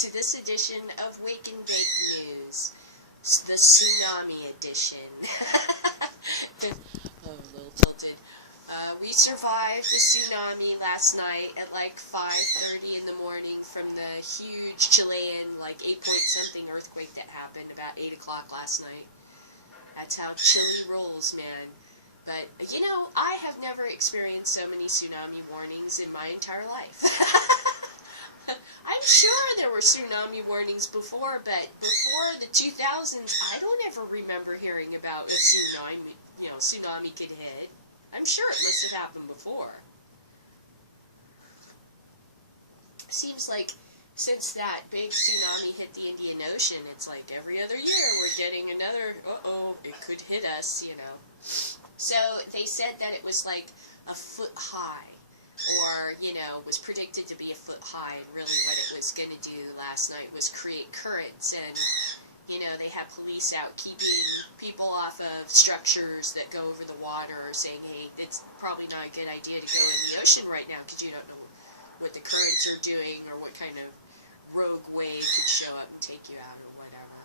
to this edition of Wake and Bake News, the Tsunami edition. Oh, a little tilted. We survived the tsunami last night at like 5:30 in the morning from the huge Chilean, like 8-point-something earthquake that happened about 8 o'clock last night. That's how Chile rolls, man. But, you know, I have never experienced so many tsunami warnings in my entire life. I'm sure there were tsunami warnings before, but before the 2000s, I don't ever remember hearing about a tsunami could hit. I'm sure it must have happened before. Seems like since that big tsunami hit the Indian Ocean, it's like every other year we're getting another, it could hit us, you know. So they said that it was like a foot high, or, you know, was predicted to be a foot high, and really what it was going to do last night was create currents, and, you know, they have police out keeping people off of structures that go over the water, saying, hey, it's probably not a good idea to go in the ocean right now, because you don't know what the currents are doing, or what kind of rogue wave could show up and take you out, or whatever.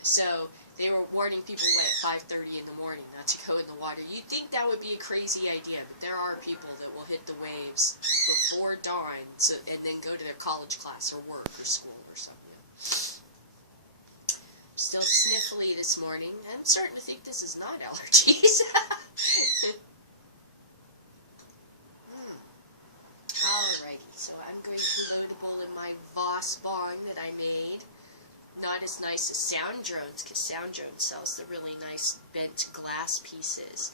So they were warning people at 5:30 in the morning not to go in the water. You'd think that would be a crazy idea, but there are people that will hit the waves before dawn, and then go to their college class or work or school or something. Still sniffly this morning. I'm starting to think this is not allergies. Alrighty, so I'm going to be loadable in my Voss bong that I made. Not as nice as Sound Drones, because Sound Drone sells the really nice bent glass pieces,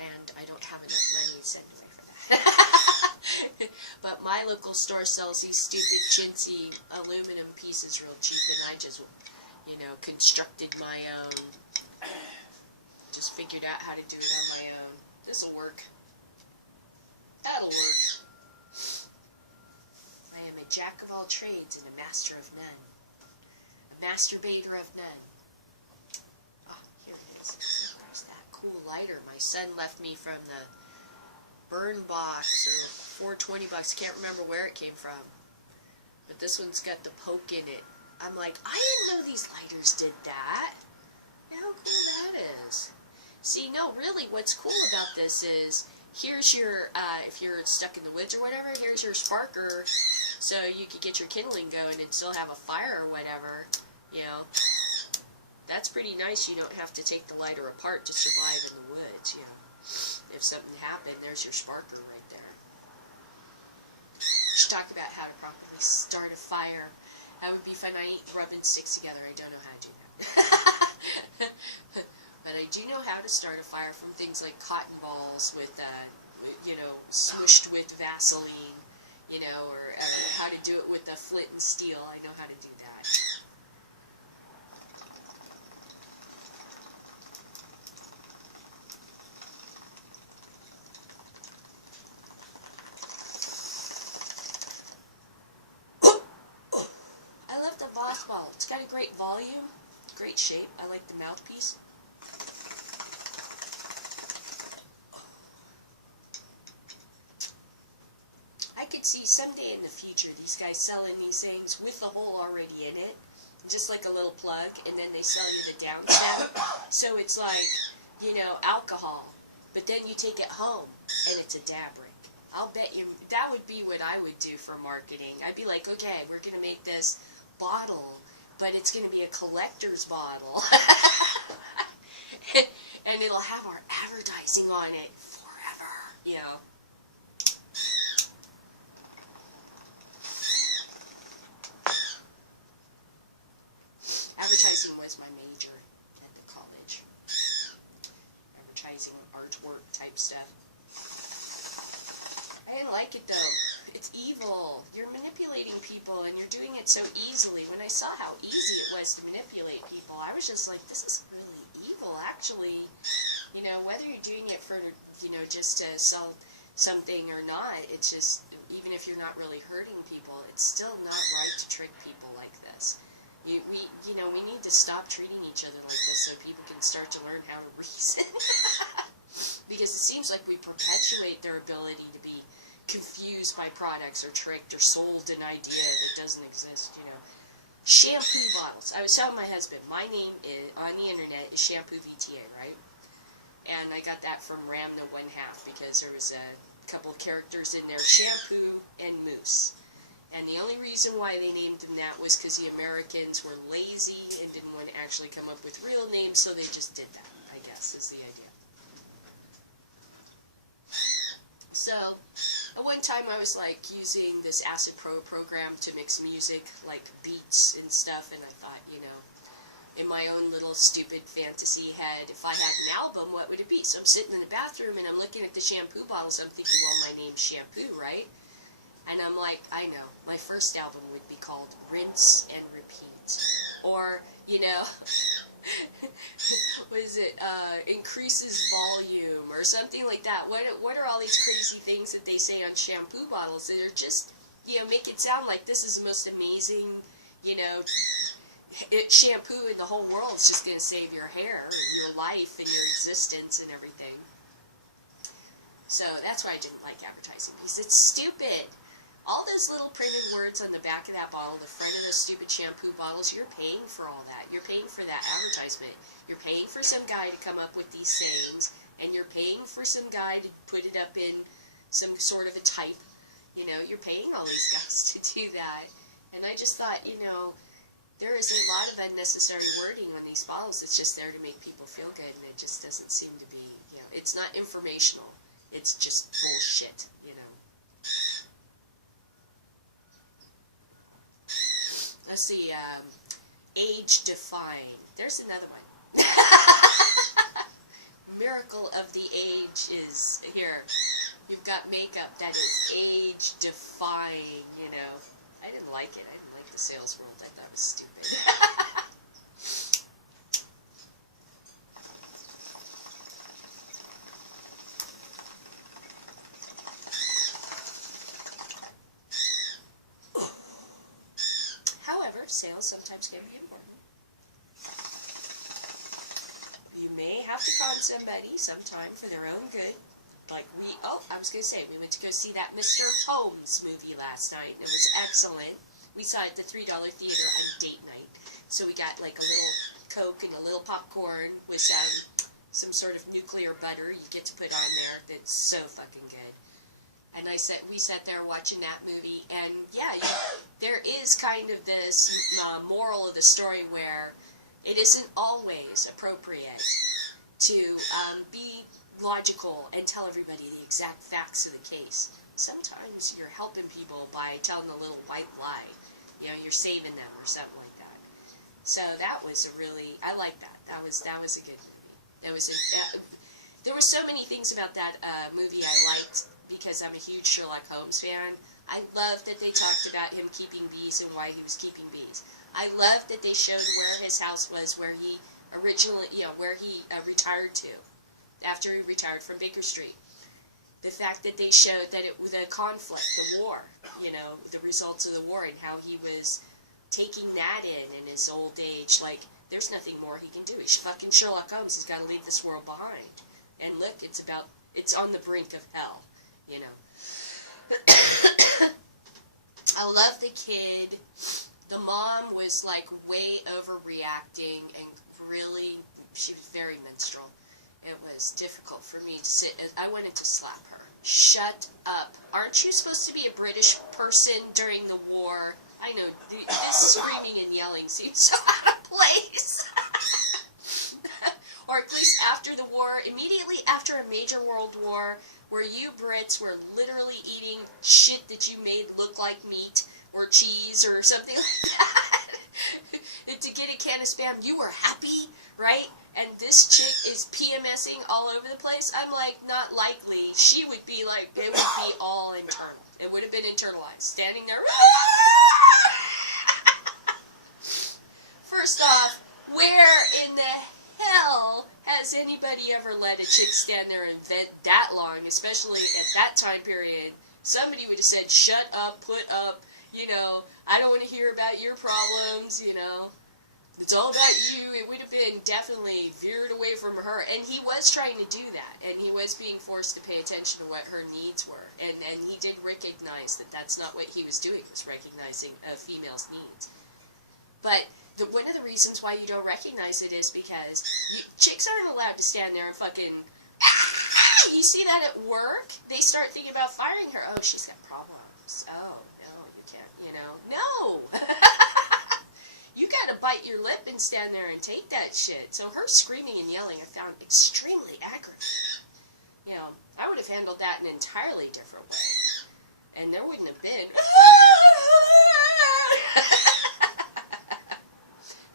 and I don't have enough money to send away for that. But my local store sells these stupid chintzy aluminum pieces real cheap, and I just, you know, constructed my own. Just figured out how to do it on my own. This'll work. That'll work. I am a jack of all trades and a master of none. Masturbator of none. Oh, here it is. Where's that cool lighter my son left me from the burn box, or the 420 box. I can't remember where it came from. But this one's got the poke in it. I'm like, I didn't know these lighters did that. How cool that is. See, no, really, what's cool about this is, here's your, if you're stuck in the woods or whatever, here's your sparker, so you could get your kindling going and still have a fire or whatever. You know, that's pretty nice. You don't have to take the lighter apart to survive in the woods, you know. If something happened, there's your sparker right there. We should talk about how to properly start a fire. That would be fun. I ain't rubbing sticks together. I don't know how to do that. But I do know how to start a fire from things like cotton balls with, you know, smushed with Vaseline, you know, or how to do it with the flint and steel. I know how to do that. Ball. It's got a great volume, great shape. I like the mouthpiece. I could see someday in the future these guys selling these things with the hole already in it, just like a little plug, and then they sell you the downstem. So it's like, you know, alcohol, but then you take it home and it's a dab ring. I'll bet you that would be what I would do for marketing. I'd be like, okay, we're going to make this bottle, but it's going to be a collector's bottle. And it'll have our advertising on it forever, you know. Advertising was my major at the college. Advertising, artwork type stuff. I didn't like it though. It's evil. You're manipulating people, and you're doing it so easily. When I saw how easy it was to manipulate people, I was just like, this is really evil, actually. You know, whether you're doing it for, you know, just to sell something or not, it's just, even if you're not really hurting people, it's still not right to trick people like this. We need to stop treating each other like this so people can start to learn how to reason. Because it seems like we perpetuate their ability to be confused by products or tricked or sold an idea that doesn't exist, you know. shampoo bottles. I was telling my husband, my name is, on the internet is Shampoo VTA, right? And I got that from Ram the One Half because there was a couple of characters in there, Shampoo and Moose. And the only reason why they named them that was because the Americans were lazy and didn't want to actually come up with real names, so they just did that, I guess, is the idea. So, at one time I was like using this Acid Pro program to mix music, like beats and stuff, and I thought, you know, in my own little stupid fantasy head, if I had an album, what would it be? So I'm sitting in the bathroom and I'm looking at the shampoo bottles, I'm thinking, well, my name's Shampoo, right? And I'm like, I know, my first album would be called Rinse and Repeat. Or, you know, what is it, increases volume or something like that. What are all these crazy things that they say on shampoo bottles that are just, you know, make it sound like this is the most amazing, you know, shampoo in the whole world is just going to save your hair and your life and your existence and everything. So that's why I didn't like advertising, because it's stupid. All those little printed words on the back of that bottle, the front of those stupid shampoo bottles, you're paying for all that. You're paying for that advertisement. You're paying for some guy to come up with these sayings, and you're paying for some guy to put it up in some sort of a type. You know, you're paying all these guys to do that. And I just thought, you know, there is a lot of unnecessary wording on these bottles. It's just there to make people feel good, and it just doesn't seem to be, you know, it's not informational. It's just bullshit, you know. Let's see, age-defying. There's another one. Miracle of the age is here. You've got makeup that is age-defying, you know. I didn't like it. I didn't like the sales world. I thought it was stupid. However, sales sometimes can be important. You may have to con somebody sometime for their own good. Like I was going to say, we went to go see that Mr. Holmes movie last night, and it was excellent. We saw it at the $3 theater on date night. So we got like a little Coke and a little popcorn with some sort of nuclear butter you get to put on there that's so fucking good. And we sat there watching that movie, and yeah, there is kind of this moral of the story where it isn't always appropriate to be logical and tell everybody the exact facts of the case. Sometimes you're helping people by telling a little white lie. You know, you're saving them or something like that. So that was I like that. That was a good movie. There were so many things about that movie I liked because I'm a huge Sherlock Holmes fan. I loved that they talked about him keeping bees and why he was keeping bees. I loved that they showed where his house was, where he originally, you know, where he retired to after he retired from Baker Street. The fact that they showed that the conflict, the war, you know, the results of the war and how he was taking that in his old age. Like, there's nothing more he can do. He's fucking Sherlock Holmes. He's got to leave this world behind. And look, it's on the brink of hell, you know. I love the kid. The mom was like way overreacting and really, she was very minstrel. It was difficult for me to sit. I wanted to slap her. Shut up. Aren't you supposed to be a British person during the war? I know, this screaming and yelling seems so out of place. Or at least after the war, immediately after a major world war, where you Brits were literally eating shit that you made look like meat or cheese or something like that. And to get a can of Spam, you were happy, right? And this chick is PMSing all over the place. I'm like, not likely. She would be like, it would be all internal. It would have been internalized. Standing there. First off, where in the hell has anybody ever let a chick stand there and vent that long, especially at that time period? Somebody would have said, shut up, put up, you know, I don't want to hear about your problems, you know. It's all about you. It would have been definitely veered away from her. And he was trying to do that. And he was being forced to pay attention to what her needs were. And he did recognize that that's not what he was doing, was recognizing a female's needs. But one of the reasons why you don't recognize it is because chicks aren't allowed to stand there and fucking... You see that at work? They start thinking about firing her. Oh, she's got problems. Oh, no, you can't, you know. No! You gotta bite your lip and stand there and take that shit. So her screaming and yelling I found extremely aggravating. You know, I would have handled that an entirely different way. And there wouldn't have been...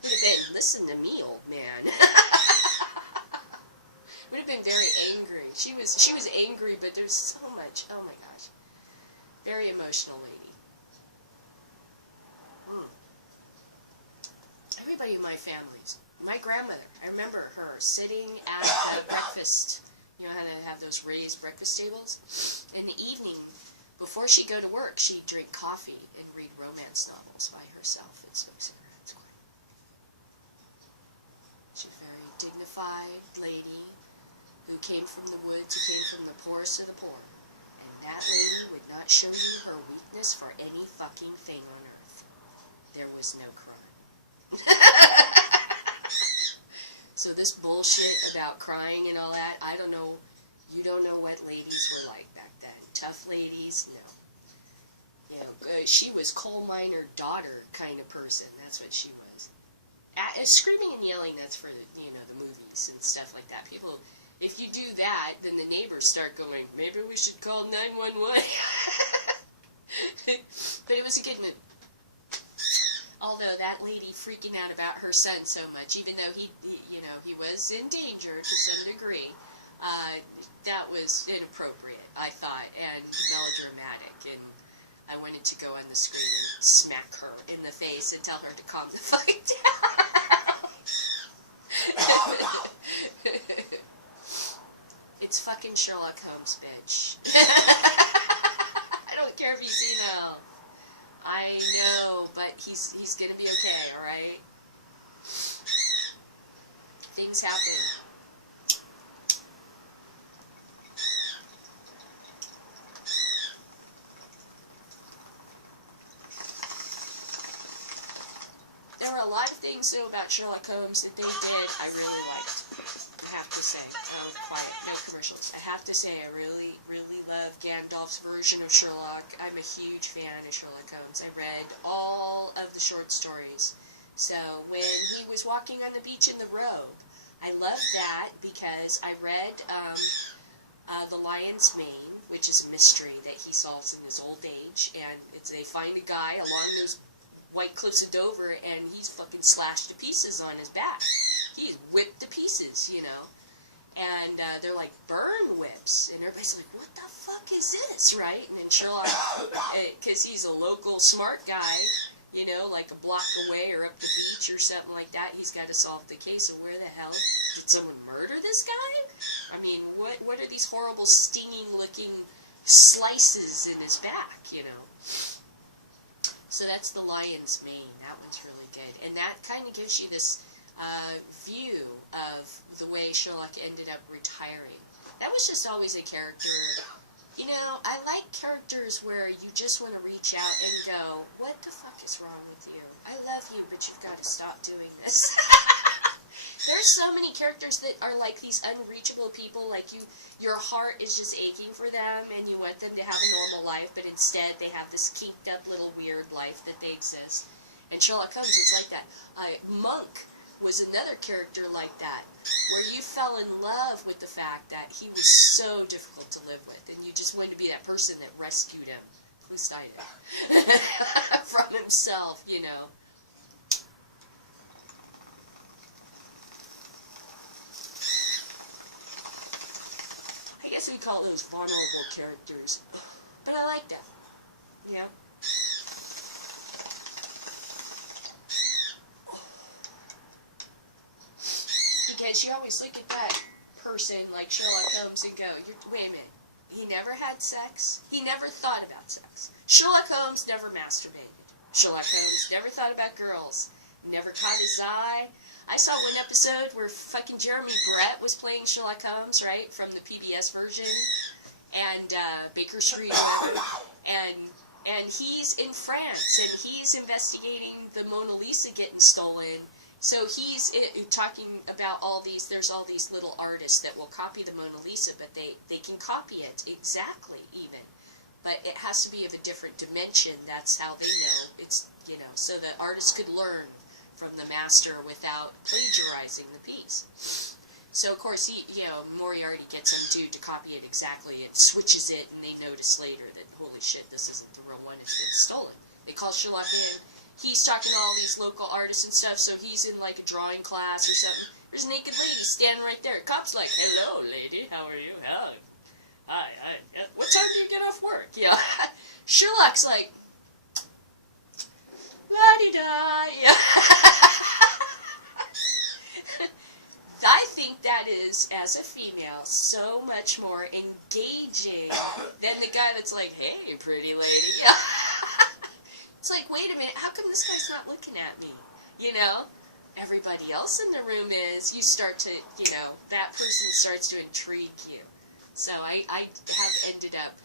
would have been, listen to me, old man. Would have been very angry. She was angry, but there's so much. Oh my gosh. Very emotional lady. Everybody in my family. My grandmother, I remember her sitting at a breakfast. You know how to have those raised breakfast tables? In the evening, before she'd go to work, she'd drink coffee and read romance novels by herself and smoke cigarettes. She's a very dignified lady who came from the woods, who came from the poorest of the poor. And that lady would not show you her weakness for any fucking thing on earth. There was no crime. So this bullshit about crying and all that, I don't know, you don't know what ladies were like back then. Tough ladies, no. You know, she was coal miner daughter kind of person, that's what she was. Screaming and yelling, that's for the, you know, the movies and stuff like that. People, if you do that, then the neighbors start going, maybe we should call 911. But it was a good movie. Although that lady freaking out about her son so much, even though he you know, he was in danger to some degree, that was inappropriate, I thought, and melodramatic. And I wanted to go on the screen and smack her in the face and tell her to calm the fuck down. It's fucking Sherlock Holmes, bitch. I don't care if he's female. I know, but he's gonna be okay, alright? Things happen. There were a lot of things, though, about Sherlock Holmes that they did I really liked. I have to say. Oh, quiet. No commercials. I have to say, I really, really love Gandalf's version of Sherlock. I'm a huge fan of Sherlock Holmes. I read all of the short stories. So, when he was walking on the beach in the robe, I loved that because I read The Lion's Mane, which is a mystery that he solves in his old age, and they find a guy along those White Cliffs of Dover, and he's fucking slashed to pieces on his back. He's whipped to pieces, you know. And they're like burn whips, and everybody's like, what the fuck is this, right? And then Sherlock, because he's a local smart guy, you know, like a block away or up the beach or something like that, he's got to solve the case of where the hell did someone murder this guy? I mean, what are these horrible stinging-looking slices in his back, you know? So that's The Lion's Mane. That one's really good. And that kind of gives you this view of the way Sherlock ended up retiring. That was just always a character. You know, I like characters where you just want to reach out and go, what the fuck is wrong with you? I love you, but you've got to stop doing this. There's so many characters that are like these unreachable people, like your heart is just aching for them, and you want them to have a normal life, but instead they have this kinked up little weird life that they exist. And Sherlock Holmes is like that. Monk was another character like that, where you fell in love with the fact that he was so difficult to live with, and you just wanted to be that person that rescued him. At least I did. From himself, you know. I guess we call those vulnerable characters. But I like that. Yeah. Because you always look at that person like Sherlock Holmes and go, wait a minute, he never had sex? He never thought about sex. Sherlock Holmes never masturbated. Sherlock Holmes never thought about girls. Never caught his eye. I saw one episode where fucking Jeremy Brett was playing Sherlock Holmes, right, from the PBS version, and Baker Street, and and he's in France, and he's investigating the Mona Lisa getting stolen. So he's talking about all these, there's all these little artists that will copy the Mona Lisa, but they can copy it exactly even. But it has to be of a different dimension. That's how they know it's, so the artist could learn from the master without plagiarizing the piece. So, of course, Moriarty gets some dude to copy it exactly. It switches it, and they notice later that, holy shit, this isn't the real one. It's been stolen. They call Sherlock in. He's talking to all these local artists and stuff, so he's in, like, a drawing class or something. There's a naked lady standing right there. Cop's like, hello, lady. How are you? Hi. What time do you get off work? Yeah. Sherlock's like, la-di-da. Yeah. I think that is, as a female, so much more engaging than the guy that's like, hey, pretty lady. Yeah. It's like, wait a minute, how come this guy's not looking at me? Everybody else in the room is. You start to, that person starts to intrigue you. So I have ended up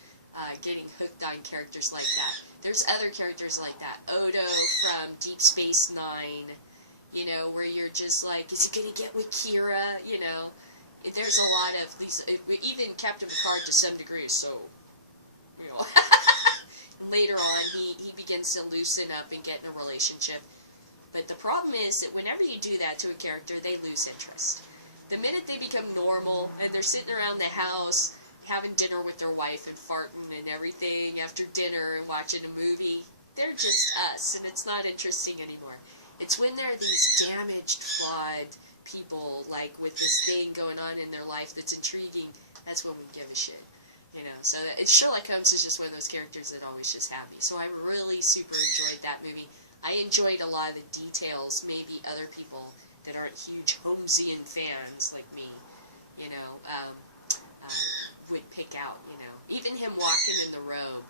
getting hooked on characters like that. There's other characters like that. Odo from Deep Space Nine. Where you're just like, is he going to get with Kira? There's a lot of these, even Captain Picard to some degree, so, Later on, he begins to loosen up and get in a relationship. But the problem is that whenever you do that to a character, they lose interest. The minute they become normal, and they're sitting around the house, having dinner with their wife and farting and everything after dinner and watching a movie, they're just us, and it's not interesting anymore. It's when there are these damaged, flawed people, like with this thing going on in their life that's intriguing, that's when we give a shit. So Sherlock Holmes is just one of those characters that always just have me. So I really super enjoyed that movie. I enjoyed a lot of the details, maybe other people that aren't huge Holmesian fans like me, would pick out, Even him walking in the robe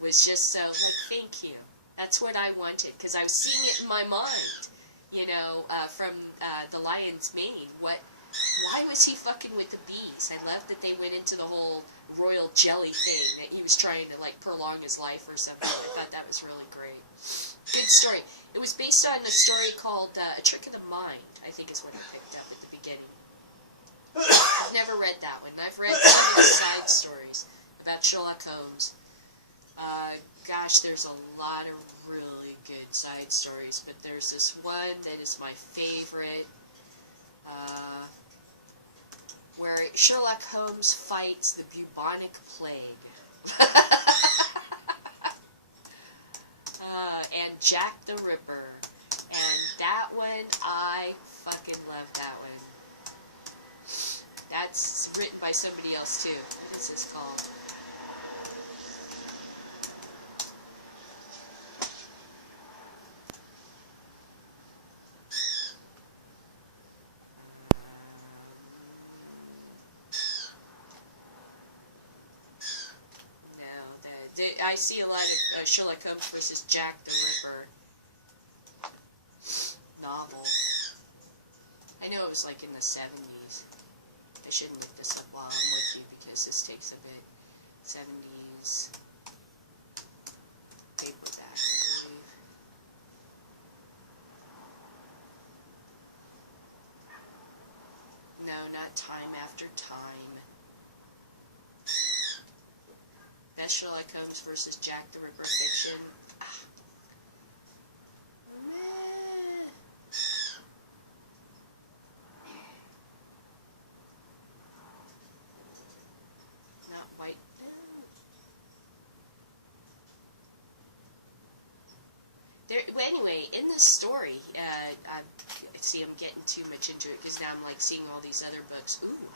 was just so, like, thank you. That's what I wanted, because I was seeing it in my mind, from The Lion's Mane. Why was he fucking with the bees? I love that they went into the whole royal jelly thing, that he was trying to, like, prolong his life or something. I thought that was really great. Good story. It was based on a story called A Trick of the Mind, I think is what I picked up at the beginning. I've never read that one. I've read some of the side stories about Sherlock Holmes. Gosh, there's a lot of really good side stories, but there's this one that is my favorite, where Sherlock Holmes fights the bubonic plague. And Jack the Ripper. And that one, I fucking love that one. That's written by somebody else too. What's this called? I see a lot of Sherlock Holmes versus Jack the Ripper novel. I know it was like in the 70s. I shouldn't look this up while I'm with you because this takes a bit. 70s paperback, I believe. No, not Time After Time. That's Sherlock Holmes versus Jack the Ripper fiction. Not white. Anyway, in this story, see, I'm getting too much into it because now I'm like seeing all these other books. Ooh,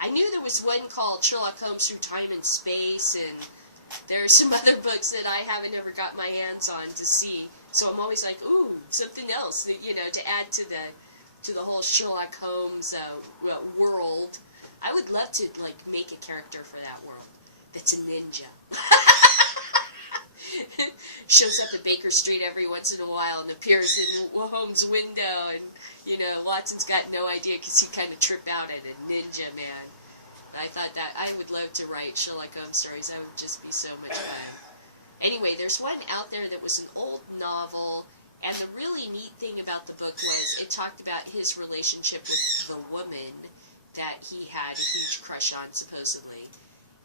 I knew there was one called Sherlock Holmes Through Time and Space, and there are some other books that I haven't ever got my hands on to see. So I'm always like, ooh, something else, that, to add to the whole Sherlock Holmes world. I would love to like make a character for that world that's a ninja. Shows up at Baker Street every once in a while and appears in Holmes' window, and Watson's got no idea because he kind of tripped out at a ninja man. But I thought that I would love to write Sherlock Holmes stories. That would just be so much fun. Anyway, there's one out there that was an old novel, and the really neat thing about the book was it talked about his relationship with the woman that he had a huge crush on, supposedly.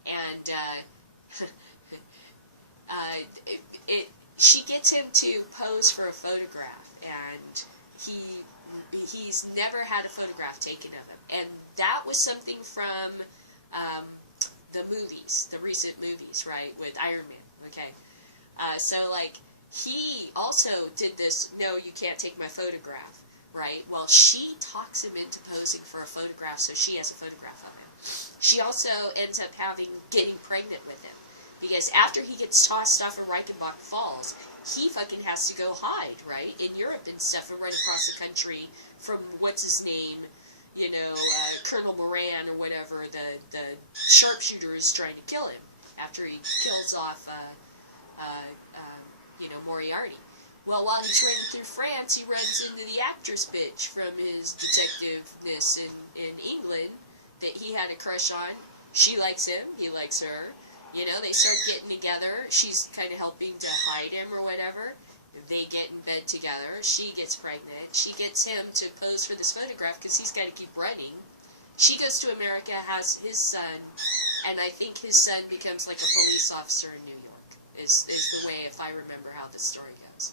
And she gets him to pose for a photograph, and he's never had a photograph taken of him. And that was something from the movies, the recent movies, right, with Iron Man, okay? So, like, he also did this, no, you can't take my photograph, right? Well, she talks him into posing for a photograph, so she has a photograph of him. She also ends up getting pregnant with him, because after he gets tossed off of Reichenbach Falls, he fucking has to go hide, right, in Europe and stuff, and run across the country from, what's-his-name, you know, Colonel Moran or whatever, the sharpshooter is trying to kill him after he kills off, you know, Moriarty. Well, while he's running through France, he runs into the actress bitch from his detectiveness in England that he had a crush on. She likes him, he likes her. You know, they start getting together. She's kind of helping to hide him or whatever. They get in bed together. She gets pregnant. She gets him to pose for this photograph because he's got to keep running. She goes to America, has his son, and I think his son becomes like a police officer in New York, is the way, if I remember how the story goes.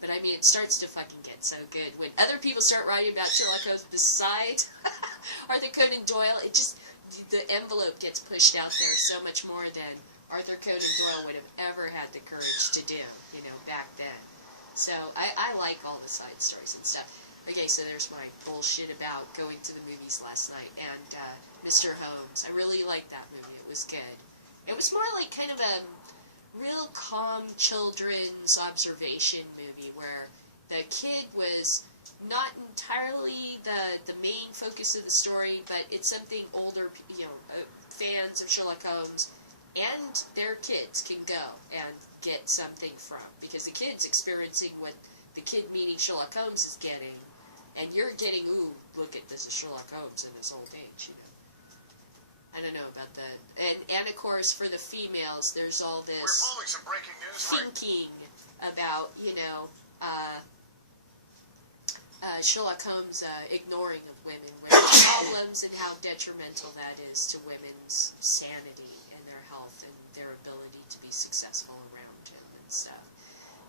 But I mean, it starts to fucking get so good. When other people start writing about Sherlock Holmes besides Arthur Conan Doyle, it just, the envelope gets pushed out there so much more than Arthur Conan Doyle would have ever had the courage to do, you know, back then. So, I like all the side stories and stuff. Okay, so there's my bullshit about going to the movies last night, and Mr. Holmes. I really liked that movie. It was good. It was more like kind of a real calm children's observation movie where the kid was not entirely the main focus of the story, but it's something older, you know, fans of Sherlock Holmes and their kids can go and get something from, because the kid's experiencing what the kid meeting Sherlock Holmes is getting, and you're getting, ooh, look at this is Sherlock Holmes in his old age, you know. I don't know about that. And of course, for the females, there's all this some breaking news thinking about, you know, Sherlock Holmes ignoring of women with problems and how detrimental that is to women's sanity and their health and their ability to be successful around him and stuff.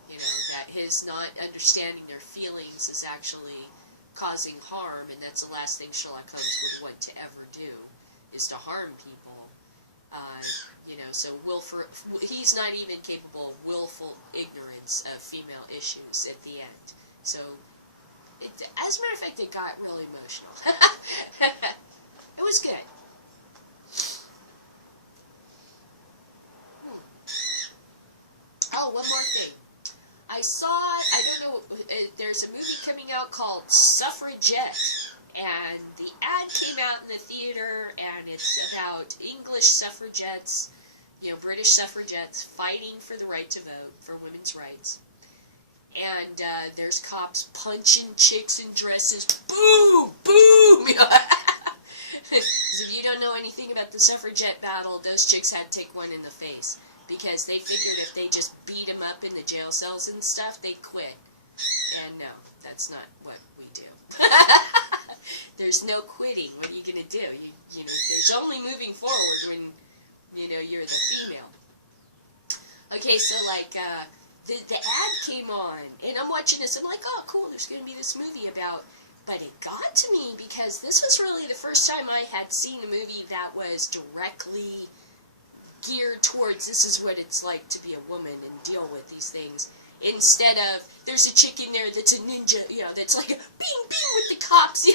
You know, that his not understanding their feelings is actually causing harm, and that's the last thing Sherlock Holmes would want to ever do, is to harm people. You know, so he's not even capable of willful ignorance of female issues at the end. So, as a matter of fact, it got really emotional. It was good. Oh, one more thing. I don't know, there's a movie coming out called Suffragette, and the ad came out in the theater, and it's about English suffragettes, you know, British suffragettes fighting for the right to vote, for women's rights. And there's cops punching chicks in dresses. Boom! Boom! So if you don't know anything about the suffragette battle, those chicks had to take one in the face, because they figured if they just beat them up in the jail cells and stuff, they'd quit. And no, that's not what we do. There's no quitting. What are you going to do? You know, there's only moving forward when, you know, you're the female. Okay, so like, the ad came on, and I'm watching this, I'm like, oh, cool, there's going to be this movie about, but it got to me, because this was really the first time I had seen a movie that was directly geared towards, this is what it's like to be a woman and deal with these things, instead of, there's a chick in there that's a ninja, you know, that's like a bing, bing with the cops,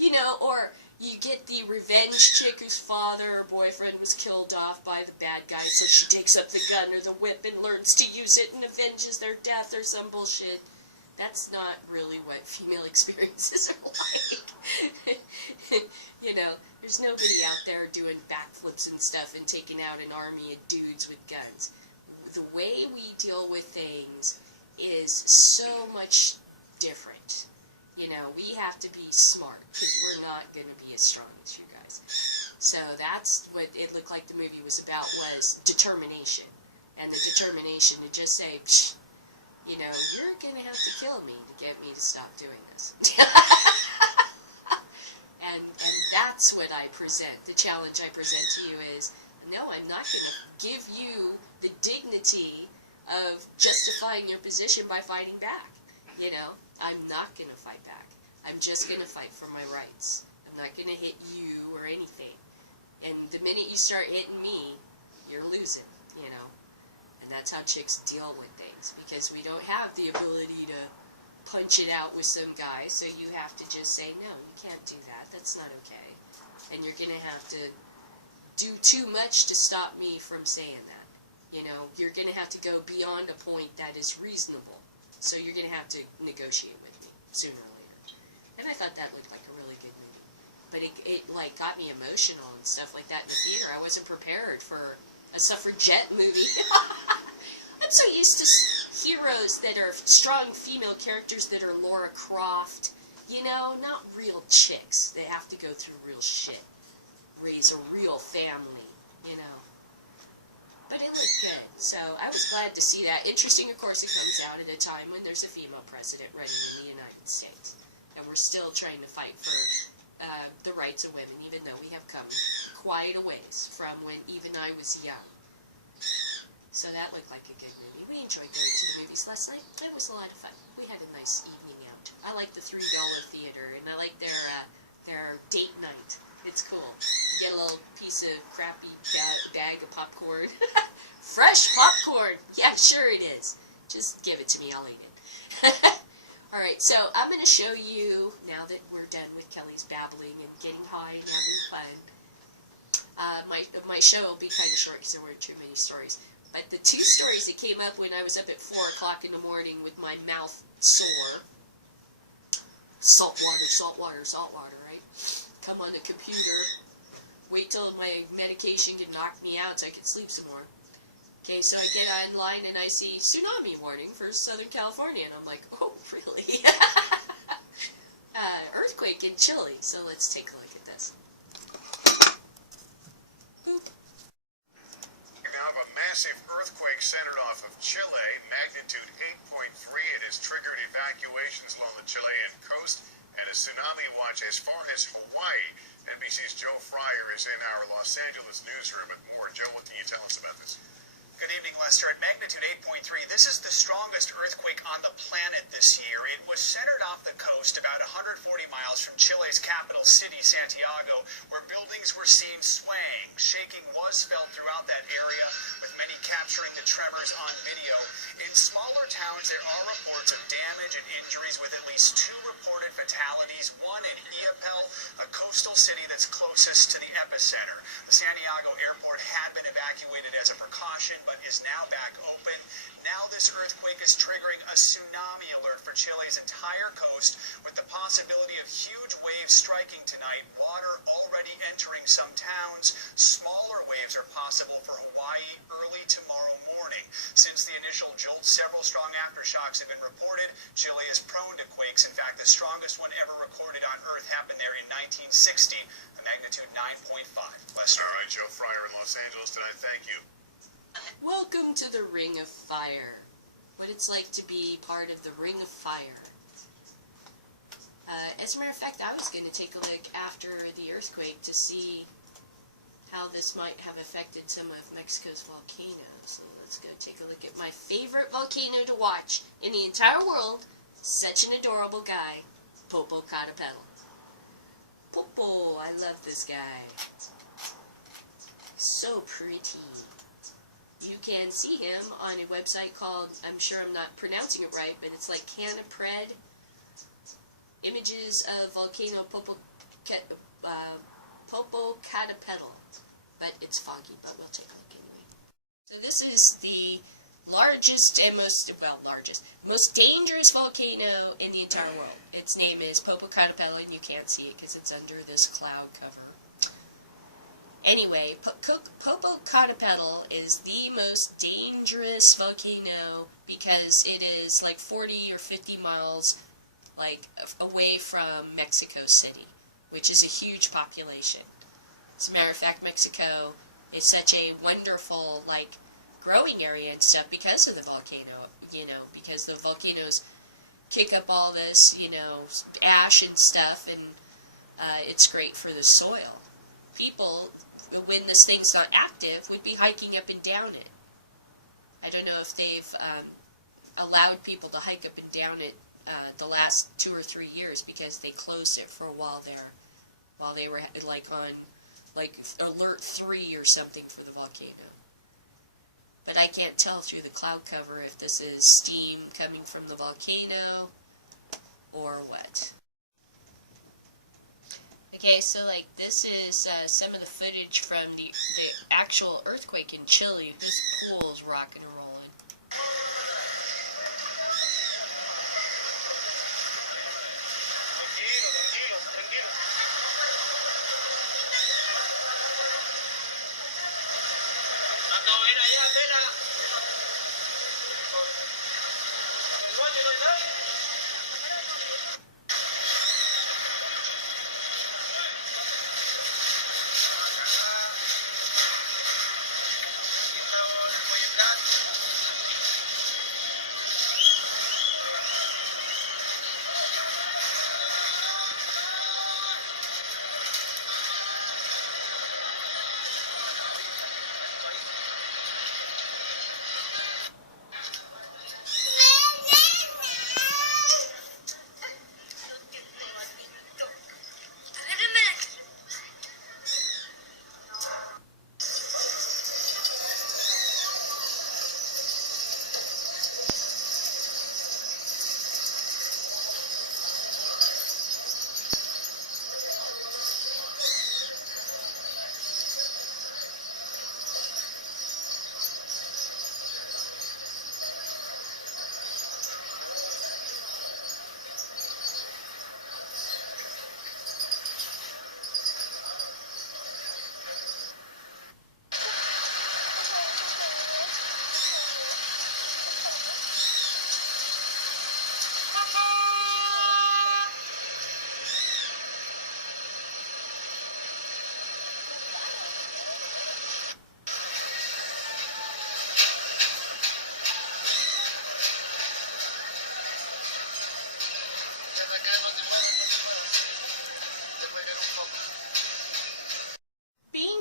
you know, or you get the revenge chick whose father or boyfriend was killed off by the bad guy, so she takes up the gun or the whip and learns to use it and avenges their death or some bullshit. That's not really what female experiences are like. You know, there's nobody out there doing backflips and stuff and taking out an army of dudes with guns. The way we deal with things is so much different. You know, we have to be smart, because we're not going to be as strong as you guys. So that's what it looked like the movie was about, was determination. And the determination to just say, psh, you know, you're going to have to kill me to get me to stop doing this. and that's what I present. The challenge I present to you is, no, I'm not going to give you the dignity of justifying your position by fighting back. You know, I'm not going to fight back. I'm just going to fight for my rights. I'm not going to hit you or anything. And the minute you start hitting me, you're losing, you know. And that's how chicks deal with things, because we don't have the ability to punch it out with some guy, so you have to just say, no, you can't do that. That's not okay. And you're going to have to do too much to stop me from saying that. You know, you're going to have to go beyond a point that is reasonable. So you're going to have to negotiate with me sooner or later. And I thought that looked like a really good movie. But it like, got me emotional and stuff like that in the theater. I wasn't prepared for a suffragette movie. I'm so used to heroes that are strong female characters that are Laura Croft. You know, not real chicks. They have to go through real shit. Raise a real family, you know. But it looked good, so I was glad to see that. Interesting, of course, it comes out at a time when there's a female president running in the United States. And we're still trying to fight for the rights of women, even though we have come quite a ways from when even I was young. So that looked like a good movie. We enjoyed going to the movies last night. It was a lot of fun. We had a nice evening out. I like the $3 theater, and I like their date night. It's cool. You get a little piece of crappy bag of popcorn. Fresh popcorn! Yeah, sure it is. Just give it to me, I'll eat it. Alright, so I'm going to show you, now that we're done with Kelly's babbling and getting high and having fun, my show will be kind of short because there weren't too many stories. But the two stories that came up when I was up at 4 o'clock in the morning with my mouth sore. Salt water, right? Come on the computer, wait till my medication can knock me out so I can sleep some more. Okay, so I get online and I see tsunami warning for Southern California, and I'm like, oh, really? Earthquake in Chile, so let's take a look at this. Boop. Now of a massive earthquake centered off of Chile, magnitude 8.3. It has triggered evacuations along the Chilean coast and a tsunami watch as far as Hawaii. NBC's Joe Fryer is in our Los Angeles newsroom. And more, Joe, what can you tell us about this? Good evening, Lester. At magnitude 8.3, this is the strongest earthquake on the planet this year. It was centered off the coast about 140 miles from Chile's capital city, Santiago, where buildings were seen swaying. Shaking was felt throughout that area, with many capturing the tremors on video. In smaller towns, there are reports of damage and injuries, with at least 2 reported fatalities, one in Iapel, a coastal city that's closest to the epicenter. The Santiago airport had been evacuated as a precaution, but is now back open. Now this earthquake is triggering a tsunami alert for Chile's entire coast, with the possibility of huge waves striking tonight. Water already entering some towns. Smaller waves are possible for Hawaii early tomorrow morning. Since the initial jolt, several strong aftershocks have been reported. Chile is prone to quakes. In fact, the strongest one ever recorded on Earth happened there in 1960, a magnitude 9.5. Lester. All right, Joe Fryer in Los Angeles tonight. Thank you. Welcome to the Ring of Fire. What it's like to be part of the Ring of Fire. As a matter of fact, I was going to take a look after the earthquake to see how this might have affected some of Mexico's volcanoes. So let's go take a look at my favorite volcano to watch in the entire world. Such an adorable guy, Popocatépetl. Popo, I love this guy. So pretty. You can see him on a website called, I'm sure I'm not pronouncing it right, but it's like Canapred, Images of Volcano Popocatépetl. But it's foggy, but we'll take a look anyway. So this is the largest and most dangerous volcano in the entire world. Its name is Popocatépetl, and you can't see it because it's under this cloud cover. Anyway, Popocatépetl is the most dangerous volcano because it is like 40 or 50 miles away from Mexico City, which is a huge population. As a matter of fact, Mexico is such a wonderful, like, growing area and stuff because of the volcano, you know, because the volcanoes kick up all this, you know, ash and stuff, and it's great for the soil. People, when this thing's not active, would be hiking up and down it. I don't know if they've allowed people to hike up and down it the last 2 or 3 years because they closed it for a while there, while they were like on like alert 3 or something for the volcano. But I can't tell through the cloud cover if this is steam coming from the volcano or what. Okay, so like this is some of the footage from the actual earthquake in Chile. This pool's rocking and rolling.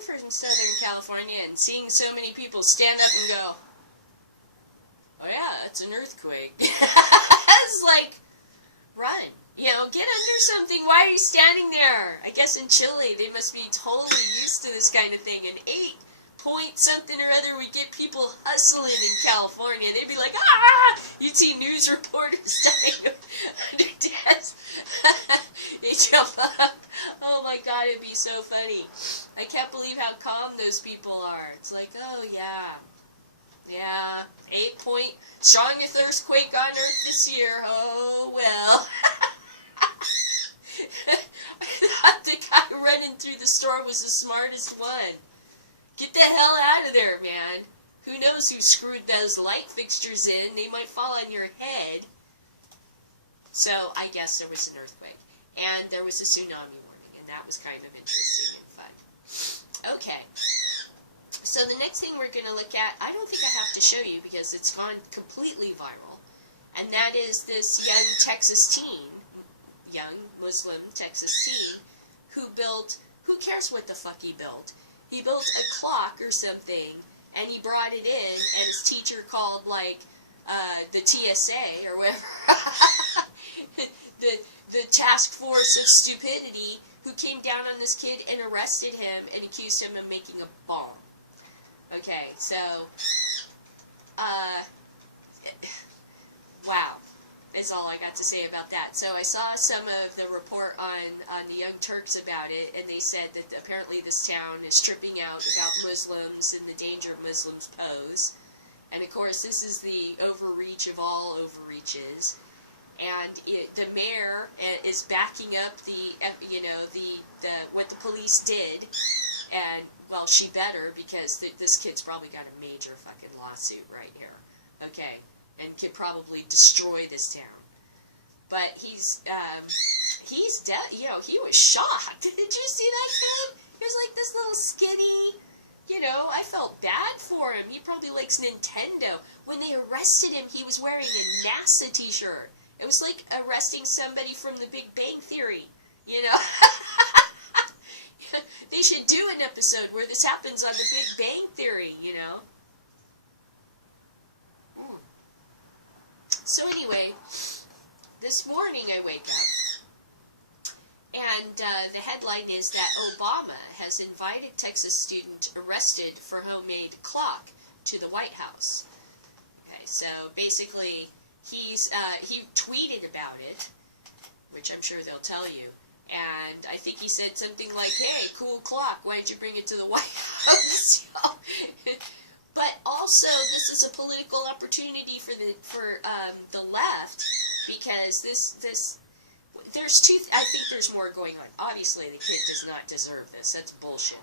In Southern California and seeing so many people stand up and go, oh yeah, that's an earthquake. It's like, run. You know, get under something. Why are you standing there? I guess in Chile they must be totally used to this kind of thing. An 8-point something or other would get people hustling in California. They'd be like, ah! You'd see news reporters dying under desks. They jump up. Oh my god, it'd be so funny. I can't believe how calm those people are. It's like, oh yeah. Yeah, 8-point, strongest earthquake on Earth this year. Oh well. I thought the guy running through the store was the smartest one. Get the hell out of there, man. Who knows who screwed those light fixtures in? They might fall on your head. So, I guess there was an earthquake. And there was a tsunami warning. And that was kind of interesting and fun. Okay. So the next thing we're going to look at, I don't think I have to show you because it's gone completely viral. And that is this young Texas teen, young Muslim Texas teen, who built, who cares what the fuck he built? He built a clock or something, and he brought it in, and his teacher called, like, the TSA, or whatever, the task force of stupidity, who came down on this kid and arrested him and accused him of making a bomb. Okay, so, wow, is all I got to say about that. So I saw some of the report on the Young Turks about it, and they said that apparently this town is tripping out about Muslims and the danger Muslims pose. And of course, this is the overreach of all overreaches. And the mayor is backing up the what the police did, and well, she better, because this kid's probably got a major fucking lawsuit right here, okay, and could probably destroy this town. But he's dead. You know, he was shocked. Did you see that kid? He was like, this little skinny, you know, I felt bad for him. He probably likes Nintendo. When they arrested him, he was wearing a NASA t-shirt. It was like arresting somebody from the Big Bang Theory, you know. They should do an episode where this happens on the Big Bang Theory, you know. So anyway, this morning I wake up, and the headline is that Obama has invited Texas student arrested for homemade clock to the White House. Okay, so basically he tweeted about it, which I'm sure they'll tell you. And I think he said something like, "Hey, cool clock, why don't you bring it to the White House?" But also, this is a political opportunity for the left, because there's two. I think there's more going on. Obviously, the kid does not deserve this. That's bullshit.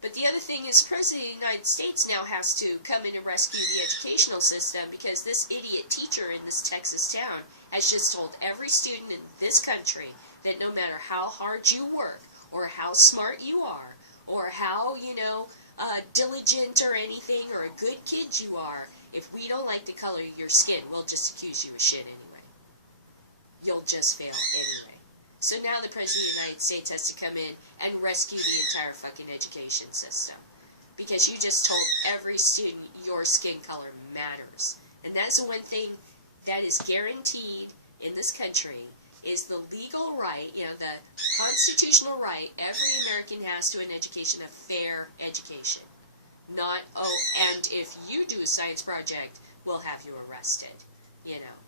But the other thing is, President of the United States now has to come in and rescue the educational system, because this idiot teacher in this Texas town has just told every student in this country that no matter how hard you work, or how smart you are, or how, you know, diligent or anything, or a good kid you are, if we don't like the color of your skin, we'll just accuse you of shit anyway. You'll just fail anyway. So now the President of the United States has to come in and rescue the entire fucking education system. Because you just told every student your skin color matters. And that's the one thing that is guaranteed in this country, is the legal right, you know, the constitutional right every American has to an education, a fair education. Not, oh, and if you do a science project, we'll have you arrested, you know.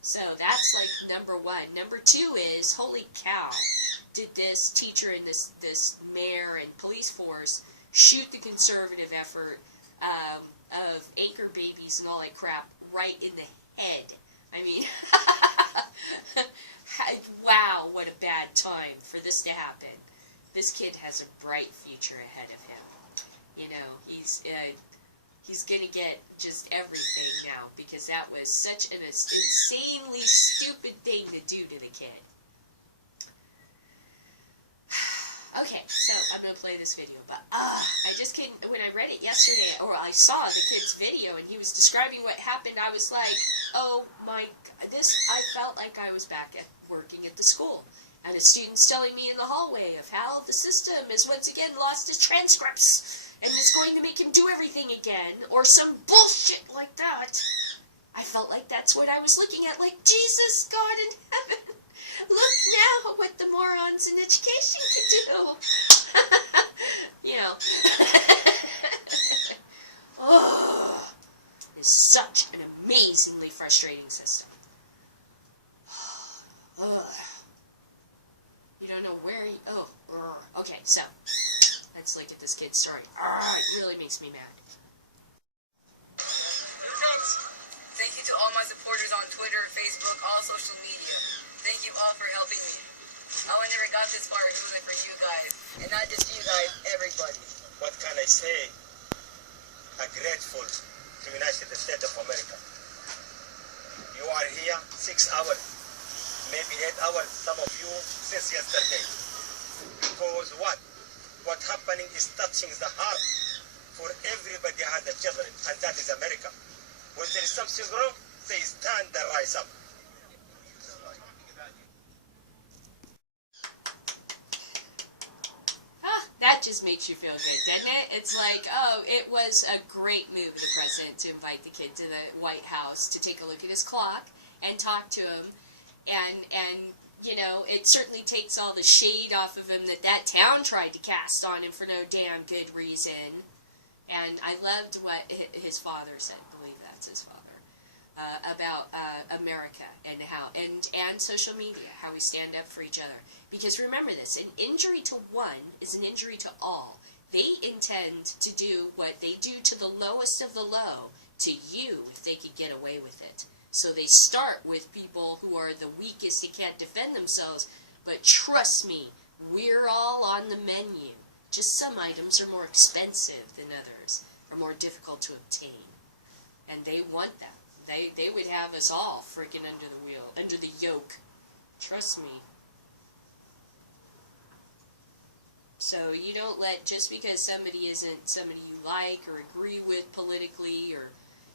So that's like number one. Number two is, holy cow, did this teacher and this mayor and police force shoot the conservative effort of anchor babies and all that crap right in the head. I mean, wow, what a bad time for this to happen. This kid has a bright future ahead of him. You know, he's going to get just everything now, because that was such an insanely stupid thing to do to the kid. Okay, so I'm going to play this video, but I just couldn't, when I read it yesterday, or I saw the kid's video and he was describing what happened, I was like, oh my, I felt like I was back at working at the school. And a student's telling me in the hallway of how the system has once again lost its transcripts, and it's going to make him do everything again, or some bullshit like that. I felt like that's what I was looking at, like, Jesus, God in heaven. Look now what the morons in education can do. You know. Oh, it's such an amazingly frustrating system. You don't know where he... Oh, okay, so let's look at this kid's story. It really makes me mad. Thank you to all my supporters on Twitter, Facebook, all social media. Thank you all for helping me. I never got this far doing it for you guys. And not just you guys, everybody. What can I say? I'm grateful to the United States of America. You are here 6 hours, maybe 8 hours, some of you, since yesterday. Because what happening is touching the heart for everybody has a children, and that is America. When there is something wrong, they stand and rise up. That just makes you feel good, doesn't it? It's like, oh, it was a great move of the president to invite the kid to the White House to take a look at his clock and talk to him. And you know, it certainly takes all the shade off of him that town tried to cast on him for no damn good reason. And I loved what his father said, I believe that's his father, about America and how, and social media, how we stand up for each other. Because remember this, an injury to one is an injury to all. They intend to do what they do to the lowest of the low to you if they could get away with it. So they start with people who are the weakest and can't defend themselves, but trust me, we're all on the menu. Just some items are more expensive than others, or more difficult to obtain. And they want that. They would have us all freaking under the wheel, under the yoke. Trust me. So you don't let, just because somebody isn't somebody you like or agree with politically or,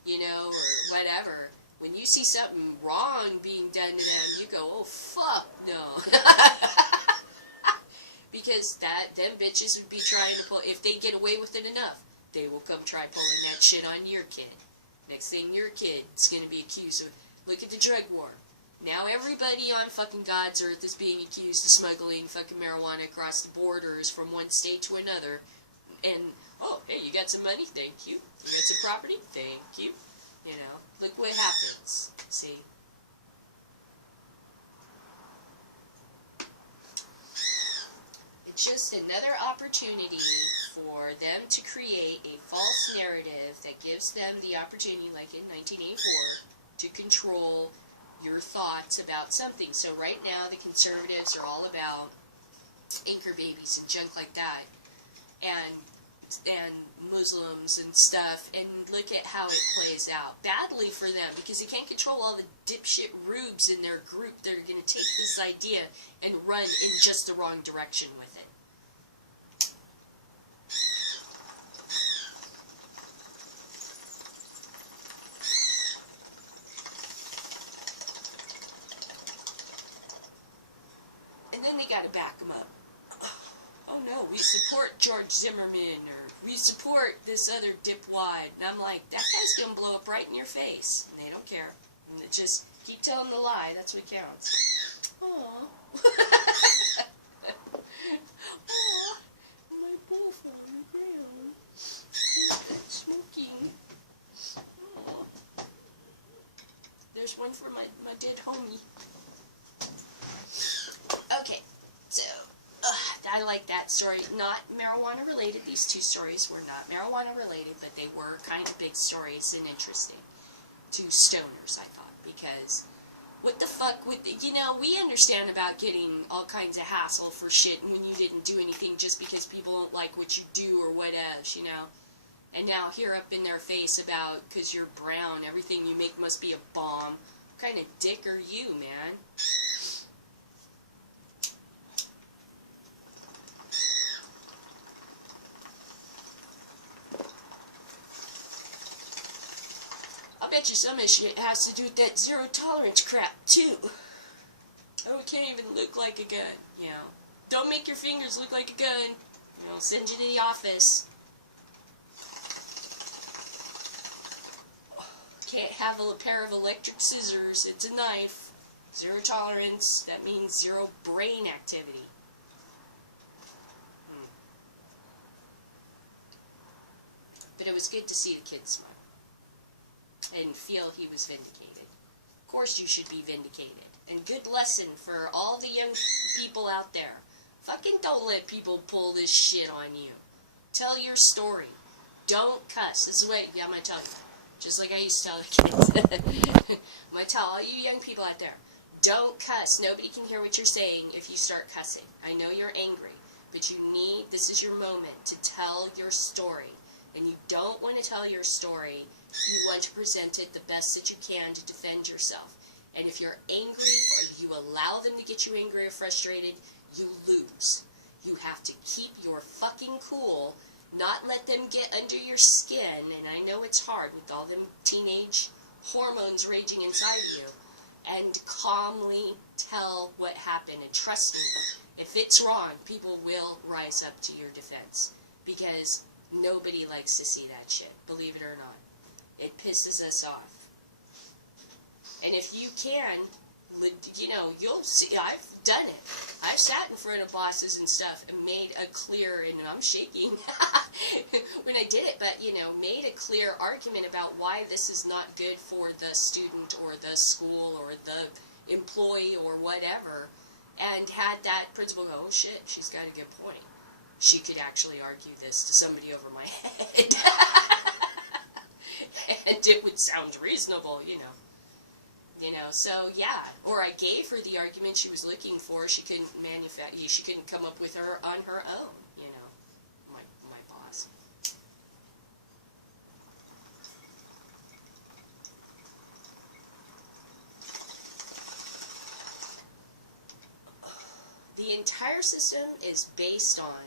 you know, or whatever, when you see something wrong being done to them, you go, oh, fuck no. Because them bitches would be trying to pull, if they get away with it enough, they will come try pulling that shit on your kid. Next thing your kid's gonna be accused of, look at the drug war. Now everybody on fucking God's earth is being accused of smuggling fucking marijuana across the borders from one state to another. And, oh, hey, you got some money? Thank you. You got some property? Thank you. You know, look what happens. See? It's just another opportunity for them to create a false narrative that gives them the opportunity, like in 1984, to control your thoughts about something. So right now, the conservatives are all about anchor babies and junk like that, and Muslims and stuff, and look at how it plays out. Badly for them, because they can't control all the dipshit rubes in their group that are going to take this idea and run in just the wrong direction with it. And then they gotta back them up. Oh no, we support George Zimmerman, or we support this other dipwad. And I'm like, that guy's gonna blow up right in your face. And they don't care. And they just keep telling the lie, that's what counts. Aww. Aww, my ball falling down. Smoking. Aww. There's one for my dead homie. Okay, so, I like that story. Not marijuana related. These two stories were not marijuana related, but they were kind of big stories and interesting to stoners, I thought, because what the fuck would, you know, we understand about getting all kinds of hassle for shit when you didn't do anything just because people don't like what you do or what else, you know, and now here up in their face about, because you're brown, everything you make must be a bomb. What kind of dick are you, man? I bet you some of this shit has to do with that zero tolerance crap, too. Oh, it can't even look like a gun, you know. Don't make your fingers look like a gun. You know, send you to the office. Can't have a pair of electric scissors. It's a knife. Zero tolerance. That means zero brain activity. But it was good to see the kid smile and feel he was vindicated. Of course you should be vindicated. And good lesson for all the young people out there. Fucking don't let people pull this shit on you. Tell your story. Don't cuss. This is what I'm going to tell you. Just like I used to tell the kids. I'm going to tell all you young people out there. Don't cuss. Nobody can hear what you're saying if you start cussing. I know you're angry, but you need, this is your moment to tell your story. And you don't want to tell your story. You want to present it the best that you can to defend yourself. And if you're angry or you allow them to get you angry or frustrated, you lose. You have to keep your fucking cool, not let them get under your skin, and I know it's hard with all them teenage hormones raging inside you, and calmly tell what happened. And trust me, if it's wrong, people will rise up to your defense, because nobody likes to see that shit, believe it or not. It pisses us off. And if you can, you know, you'll see, I've done it. I've sat in front of bosses and stuff and made a clear, and I'm shaking when I did it, but, you know, made a clear argument about why this is not good for the student or the school or the employee or whatever, and had that principal go, oh shit, she's got a good point. She could actually argue this to somebody over my head. And it would sound reasonable, you know. You know, so yeah. Or I gave her the argument she was looking for. She couldn't she couldn't come up with her on her own, you know. My boss. The entire system is based on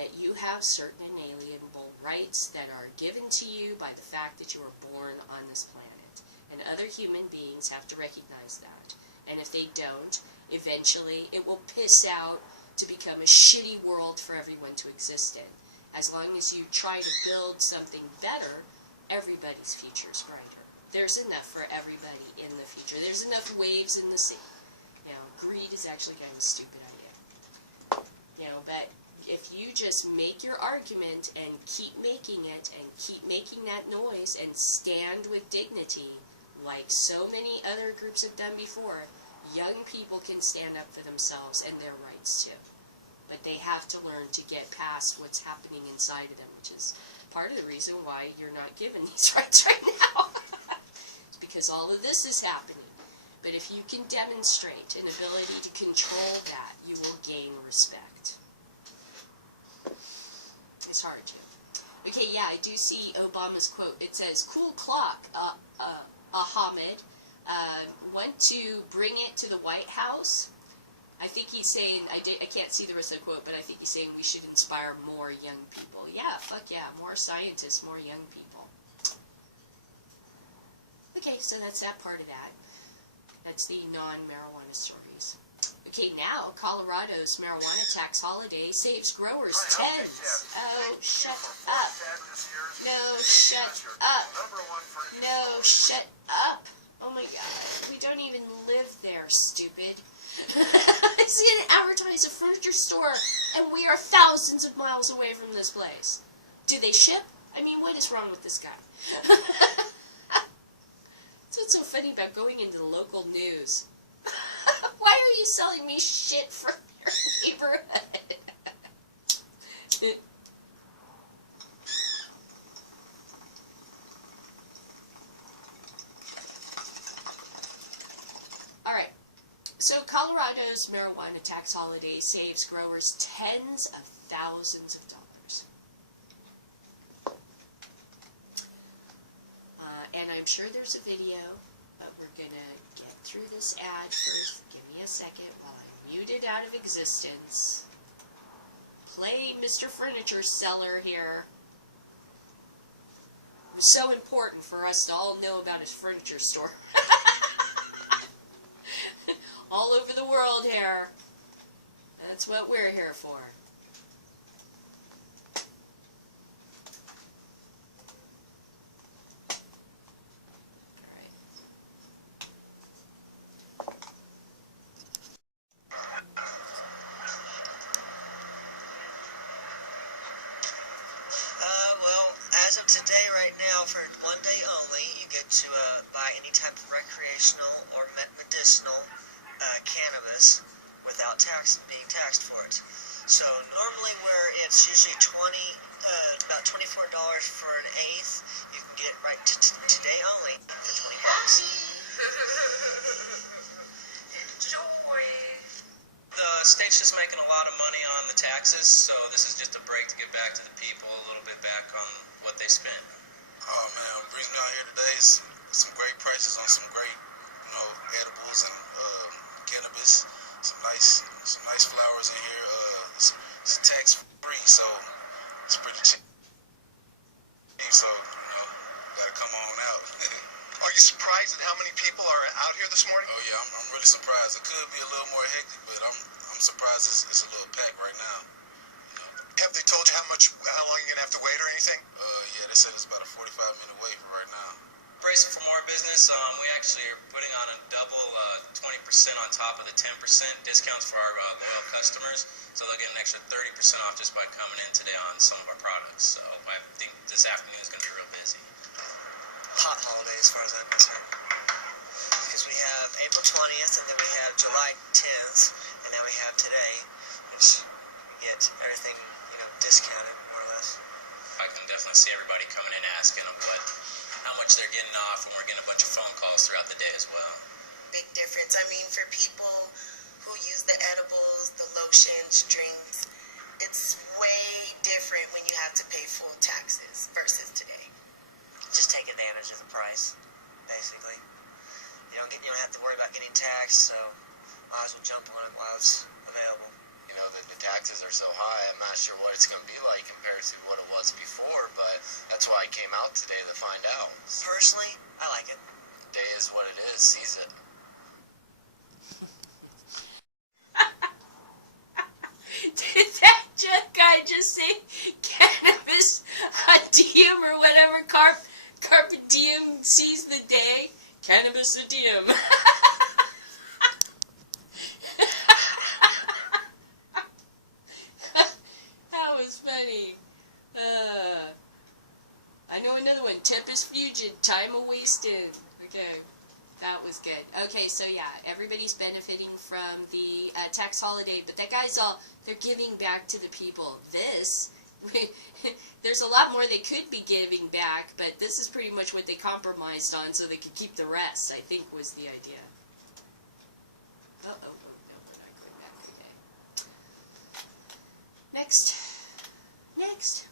that you have certain inalienable rights that are given to you by the fact that you were born on this planet. And other human beings have to recognize that. And if they don't, eventually it will piss out to become a shitty world for everyone to exist in. As long as you try to build something better, everybody's future is brighter. There's enough for everybody in the future. There's enough waves in the sea. You know, greed is actually kind of a stupid idea. You know, but if you just make your argument and keep making it and keep making that noise and stand with dignity, like so many other groups have done before, young people can stand up for themselves and their rights too. But they have to learn to get past what's happening inside of them, which is part of the reason why you're not given these rights right now. It's because all of this is happening. But if you can demonstrate an ability to control that, you will gain respect. It's hard to. Okay, yeah, I do see Obama's quote. It says, "Cool clock, Ahmed. Want to bring it to the White House?" I think he's saying, I can't see the rest of the quote, but I think he's saying we should inspire more young people. Yeah, fuck yeah, more scientists, more young people. Okay, so that's that part of that. That's the non-marijuana stories. Okay, now, Colorado's marijuana tax holiday saves growers tens. Oh, shut up. No, shut up. No, shut up. Oh my god, we don't even live there, stupid. I see it advertise a furniture store, and we are thousands of miles away from this place. Do they ship? I mean, what is wrong with this guy? That's what's so funny about going into the local news. Why are you selling me shit from your neighborhood? Alright, so Colorado's marijuana tax holiday saves growers tens of thousands of dollars. And I'm sure there's a video, but we're going to get through this ad first. Give me a second while I mute it out of existence. Play Mr. Furniture Seller here. It was so important for us to all know about his furniture store. All over the world here. That's what we're here for. As of today, right now, for one day only, you get to buy any type of recreational or medicinal cannabis without being taxed for it. So normally, where it's usually about $24 for an eighth, you can get it right today only for $20. Enjoy. The state's just making a lot of money on the taxes, so this is just a break to get back to the people a little bit back on what they spent. Oh man, what brings me out here today is some great prices on some great, edibles and cannabis. Some nice flowers in here. It's tax free, so it's pretty cheap. So gotta come on out. Are you surprised at how many people are out here this morning? Oh yeah, I'm really surprised. It could be a little more hectic, but I'm surprised it's a little packed right now. Have they told you how long you're gonna have to wait or anything? Yeah, they said it's about a 45-minute wait right now. Bracing for more business, we actually are putting on a double 20% on top of the 10% discounts for our loyal customers, so they'll get an extra 30% off just by coming in today on some of our products. So I think this afternoon is going to be real busy. Hot holiday as far as I'm concerned. Because we have April 20th, and then we have July 10th, and then we have today, which we get everything, discounted, more or less. I can definitely see everybody coming in asking them how much they're getting off, and we're getting a bunch of phone calls throughout the day as well. Big difference. I mean, for people who use the edibles, the lotions, drinks, it's way different when you have to pay full taxes versus today. Just take advantage of the price, basically. You don't have to worry about getting taxed, so might as well jump on it while it's available. know, the taxes are so high. I'm not sure what it's going to be like compared to what it was before, but that's why I came out today to find out. Personally, I like it. Day is what it is, sees it. Did that guy just say cannabis diem or whatever? Carpe diem sees the day. Cannabis diem. That was funny. I know another one. Tempest Fugit. Time wasted. Okay. That was good. Okay, so yeah, everybody's benefiting from the tax holiday, but that guy's all, they're giving back to the people. This, there's a lot more they could be giving back, but this is pretty much what they compromised on so they could keep the rest, I think was the idea. No, we're not going back today. Next.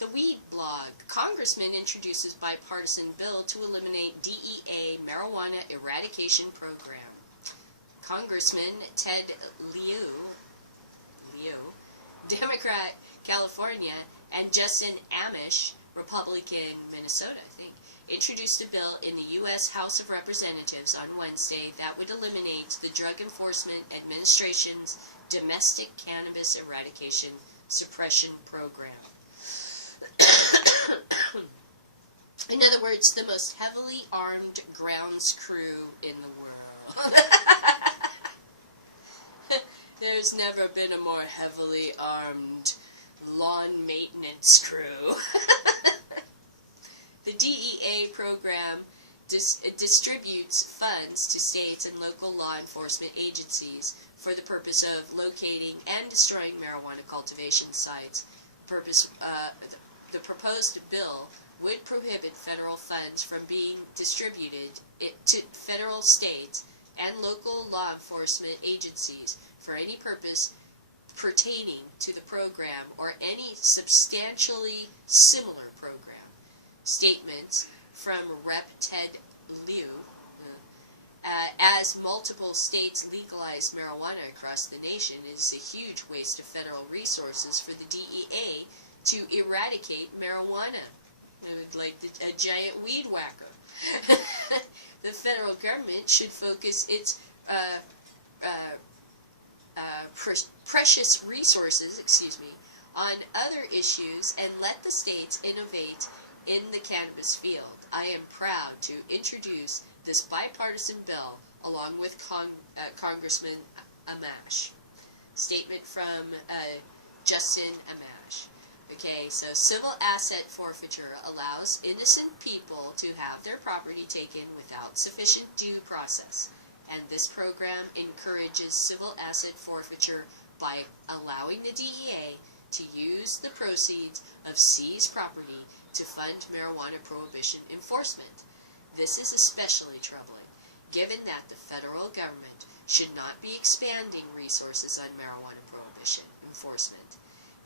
The Weed blog. Congressman introduces bipartisan bill to eliminate DEA marijuana eradication program. Congressman Ted Lieu, Democrat, California, and Justin Amish, Republican, Minnesota, I think, introduced a bill in the U.S. House of Representatives on Wednesday that would eliminate the Drug Enforcement Administration's domestic cannabis eradication suppression program. In other words, the most heavily armed grounds crew in the world. There's never been a more heavily armed lawn maintenance crew. The DEA program distributes funds to states and local law enforcement agencies for the purpose of locating and destroying marijuana cultivation sites. The proposed bill would prohibit federal funds from being distributed to federal, states, and local law enforcement agencies for any purpose pertaining to the program or any substantially similar program. Statements from Rep. Ted Lieu, as multiple states legalize marijuana across the nation, it is a huge waste of federal resources for the DEA to eradicate marijuana, like a giant weed whacker. The federal government should focus its precious resources, on other issues and let the states innovate in the cannabis field. I am proud to introduce this bipartisan bill along with Congressman Amash. Statement from Justin Amash. Okay, so civil asset forfeiture allows innocent people to have their property taken without sufficient due process, and this program encourages civil asset forfeiture by allowing the DEA to use the proceeds of seized property to fund marijuana prohibition enforcement. This is especially troubling, given that the federal government should not be expanding resources on marijuana prohibition enforcement.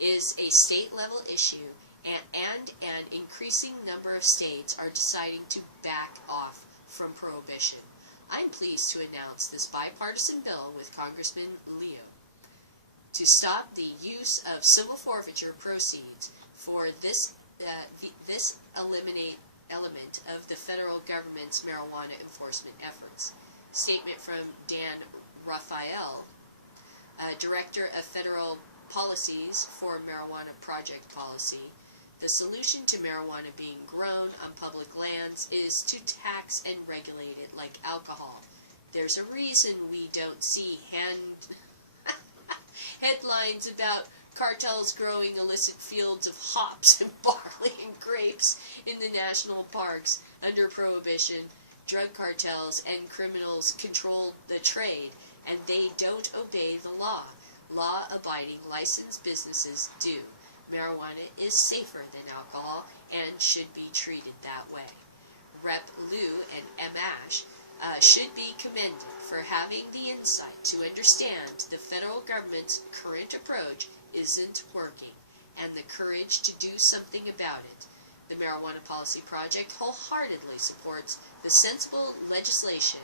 Is a state-level issue, and an increasing number of states are deciding to back off from prohibition. I'm pleased to announce this bipartisan bill with Congressman Lieu to stop the use of civil forfeiture proceeds for this element of the federal government's marijuana enforcement efforts. Statement from Dan Raphael, Director of Federal Policies for Marijuana Project Policy. The solution to marijuana being grown on public lands is to tax and regulate it like alcohol. There's a reason we don't see headlines about cartels growing illicit fields of hops and barley and grapes in the national parks under prohibition. Drug cartels and criminals control the trade, and they don't obey the law. Law-abiding licensed businesses do. Marijuana is safer than alcohol and should be treated that way. Rep. Lieu and Amash should be commended for having the insight to understand the federal government's current approach isn't working, and the courage to do something about it. The Marijuana Policy Project wholeheartedly supports the sensible legislation,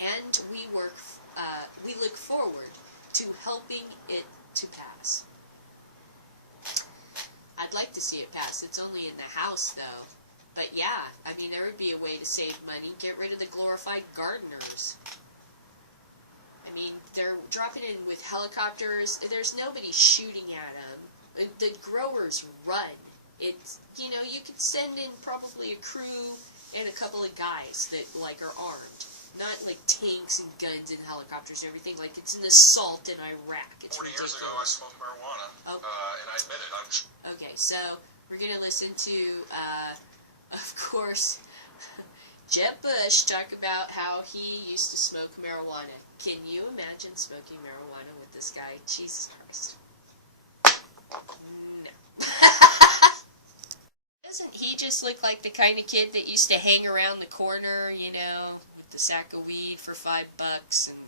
and we work we look forward to helping it to pass. I'd like to see it pass. It's only in the House, though. But yeah, I mean, there would be a way to save money. Get rid of the glorified gardeners. I mean, they're dropping in with helicopters. There's nobody shooting at them. The growers run. It's, you know, you could send in probably a crew and a couple of guys that, like, are armed. Not, like, tanks and guns and helicopters and everything. Like, it's an assault in Iraq. It's 40 years ago, I smoked marijuana, and I admit it. Okay, so we're going to listen to, of course, Jeb Bush talk about how he used to smoke marijuana. Can you imagine smoking marijuana with this guy? Jesus Christ. No. Doesn't he just look like the kind of kid that used to hang around the corner, you know, with the sack of weed for $5 and,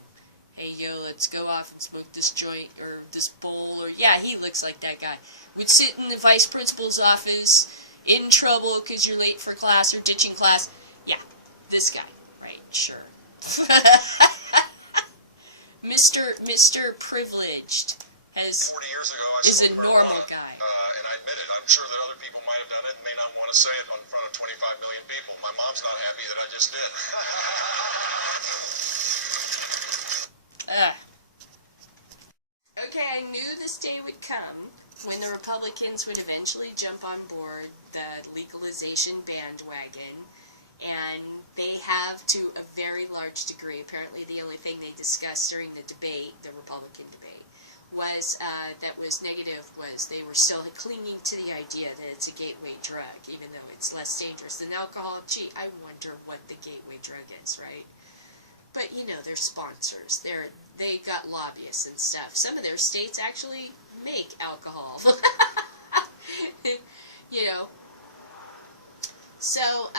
hey, yo, let's go off and smoke this joint or this bowl, or, yeah, he looks like that guy. Would sit in the vice principal's office in trouble because you're late for class or ditching class. Yeah, this guy, right, sure. Mr. Privileged has 40 years ago, I is a smoked normal marijuana, guy. And I admit it. I'm sure that other people might have done it and may not want to say it in front of 25 million people. My mom's not happy that I just did. Okay, I knew this day would come when the Republicans would eventually jump on board the legalization bandwagon, and they have to a very large degree. Apparently the only thing they discussed during the debate, the Republican debate, was that was negative was they were still clinging to the idea that it's a gateway drug, even though it's less dangerous than alcohol. Gee, I wonder what the gateway drug is, right? But, you know, they're sponsors. They got lobbyists and stuff. Some of their states actually make alcohol. You know. So,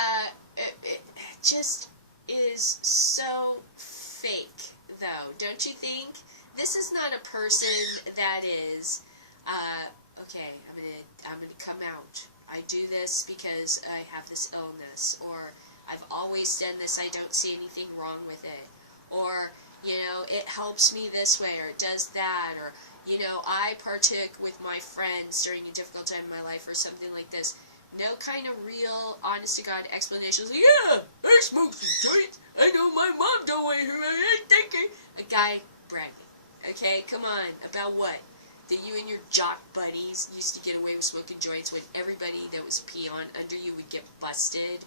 it just is so fake, though, don't you think? This is not a person that is, okay, I'm gonna come out. I do this because I have this illness, or I've always done this, I don't see anything wrong with it, or, you know, it helps me this way, or it does that, or, you know, I partook with my friends during a difficult time in my life, or something like this. No kind of real, honest-to-God explanations. Like, yeah, I smoke some joints. I know my mom don't want to hear me. I think a guy bragging. Okay, come on. About what? That you and your jock buddies used to get away with smoking joints when everybody that was a peon under you would get busted?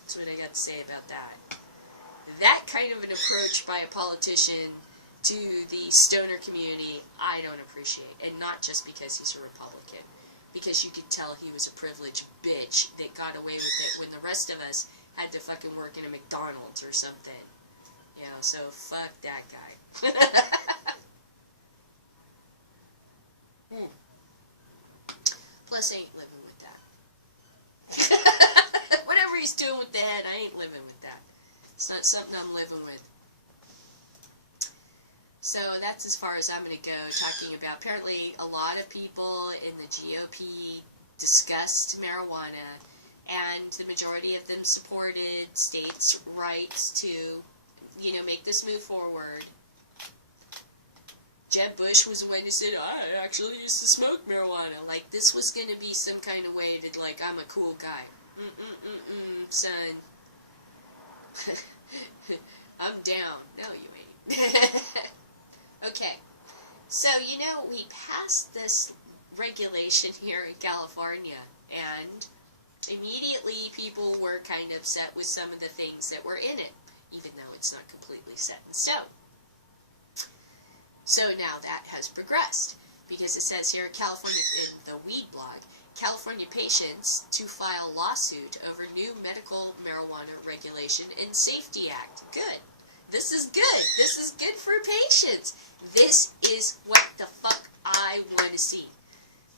That's what I got to say about that. That kind of an approach by a politician to the stoner community, I don't appreciate. And not just because he's a Republican. Because you could tell he was a privileged bitch that got away with it when the rest of us had to fucking work in a McDonald's or something. You know, so fuck that guy. Plus, I ain't living with that. Whatever he's doing with the head, I ain't living with that. It's not something I'm living with. So that's as far as I'm going to go, talking about, apparently a lot of people in the GOP discussed marijuana, and the majority of them supported states' rights to, you know, make this move forward. Jeb Bush was the one who said, I actually used to smoke marijuana. Like, this was going to be some kind of way to, like, I'm a cool guy. Son. I'm down. No, you ain't. Okay. So, you know, we passed this regulation here in California, and immediately people were kind of upset with some of the things that were in it, even though it's not completely set in stone. So now that has progressed, because it says here in California, in the weed blog, California patients to file lawsuit over new medical marijuana regulation and safety act. Good. This is good. This is good for patients. This is what the fuck I want to see.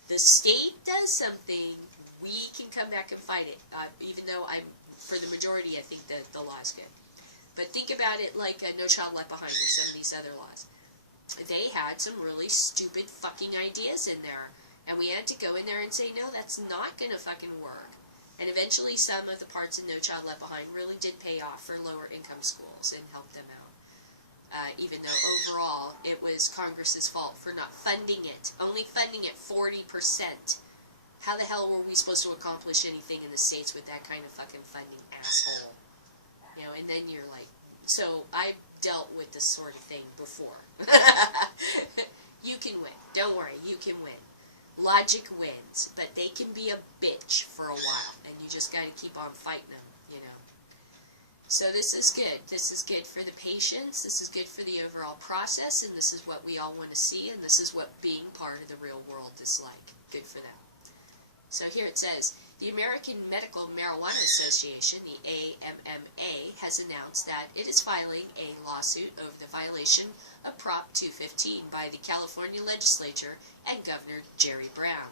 The state does something, we can come back and fight it. Even though for the majority, I think that the law is good. But think about it like No Child Left Behind or some of these other laws. They had some really stupid fucking ideas in there. And we had to go in there and say, no, that's not going to fucking work. And eventually some of the parts of No Child Left Behind really did pay off for lower income schools and help them out. even though overall it was Congress's fault for not funding it. Only funding it 40%. How the hell were we supposed to accomplish anything in the States with that kind of fucking funding, asshole? You know, and then you're like, so I've dealt with this sort of thing before. You can win. Don't worry, you can win. Logic wins, but they can be a bitch for a while, and you just gotta keep on fighting them, you know. So this is good. This is good for the patients, this is good for the overall process, and this is what we all want to see, and this is what being part of the real world is like. Good for them. So here it says, the American Medical Marijuana Association, the AMMA, has announced that it is filing a lawsuit over the violation of Prop 215 by the California legislature and Governor Jerry Brown.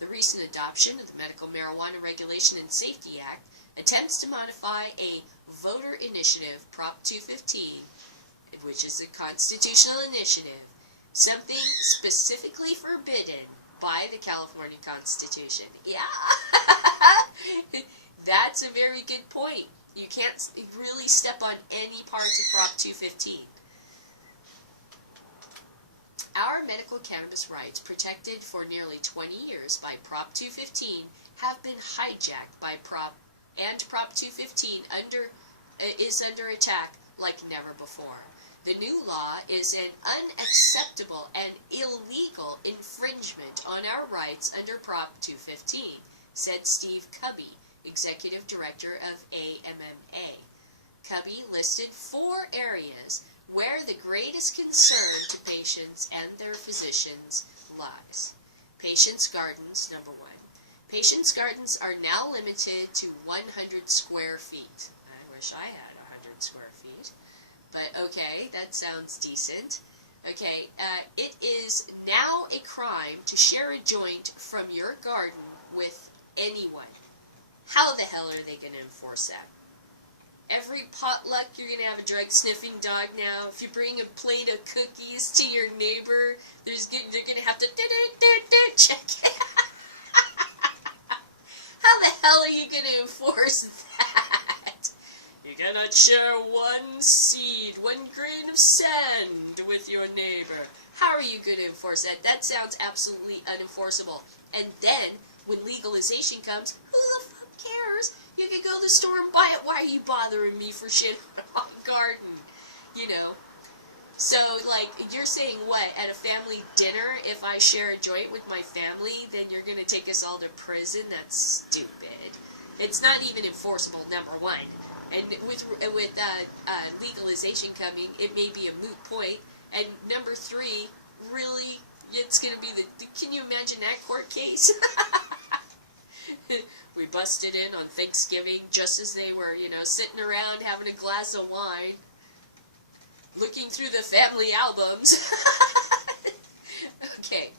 The recent adoption of the Medical Marijuana Regulation and Safety Act attempts to modify a voter initiative, Prop 215, which is a constitutional initiative, something specifically forbidden by the California Constitution. Yeah, that's a very good point. You can't really step on any parts of Prop 215. Our medical cannabis rights, protected for nearly 20 years by Prop 215, have been hijacked by Prop 215 is under attack like never before. The new law is an unacceptable and illegal infringement on our rights under Prop 215, said Steve Cubby, Executive Director of AMMA. Cubby listed 4 areas where the greatest concern to patients and their physicians lies. Patients' gardens, number 1. Patients' gardens are now limited to 100 square feet. I wish I had 100 square feet. But okay, that sounds decent. Okay, it is now a crime to share a joint from your garden with anyone. How the hell are they going to enforce that? Every potluck, you're going to have a drug-sniffing dog now. If you bring a plate of cookies to your neighbor, they're going to have to check it. How the hell are you going to enforce that? You cannot share one seed, 1 grain of sand with your neighbor. How are you going to enforce that? That sounds absolutely unenforceable. And then, when legalization comes, who the fuck cares? You can go to the store and buy it. Why are you bothering me for shit on a garden? You know? So, like, you're saying what? At a family dinner, if I share a joint with my family, then you're going to take us all to prison? That's stupid. It's not even enforceable, number 1. And with legalization coming, it may be a moot point. And number 3, really, it's going to be can you imagine that court case? We busted in on Thanksgiving just as they were, you know, sitting around having a glass of wine, looking through the family albums. Okay.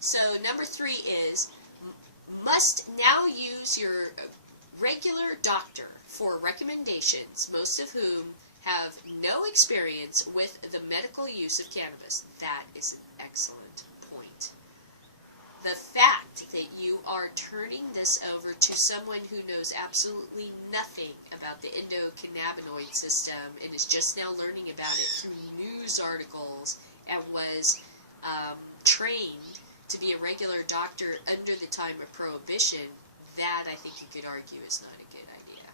So number 3 is, must now use your regular doctor for recommendations, most of whom have no experience with the medical use of cannabis. That is an excellent point. The fact that you are turning this over to someone who knows absolutely nothing about the endocannabinoid system and is just now learning about it through news articles and was trained to be a regular doctor under the time of Prohibition, that I think you could argue is not a good idea.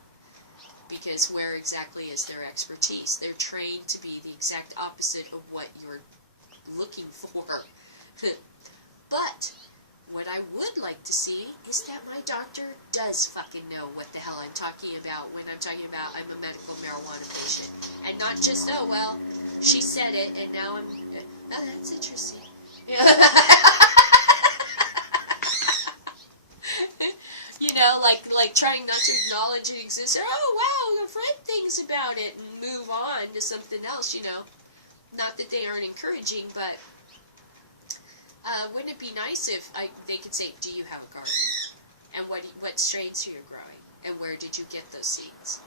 Because where exactly is their expertise? They're trained to be the exact opposite of what you're looking for. But what I would like to see is that my doctor does fucking know what the hell I'm talking about when I'm talking about I'm a medical marijuana patient. And not just, oh, well, she said it, and now I'm, oh, that's interesting. You know, like trying not to acknowledge it exists. Oh, wow, I've read things about it, and move on to something else, you know. Not that they aren't encouraging, but wouldn't it be nice if they could say, do you have a garden? And what strains are you growing? And where did you get those seeds?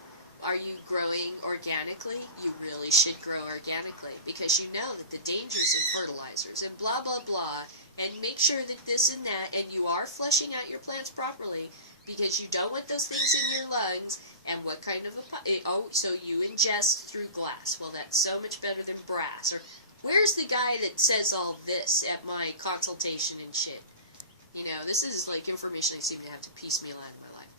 Are you growing organically? You really should grow organically, because you know that the dangers in fertilizers and blah, blah, blah, and make sure that this and that, and you are flushing out your plants properly, because you don't want those things in your lungs. And what kind of so you ingest through glass. Well, that's so much better than brass. Or where's the guy that says all this at my consultation and shit? You know, this is like information I seem to have to piecemeal out of my life.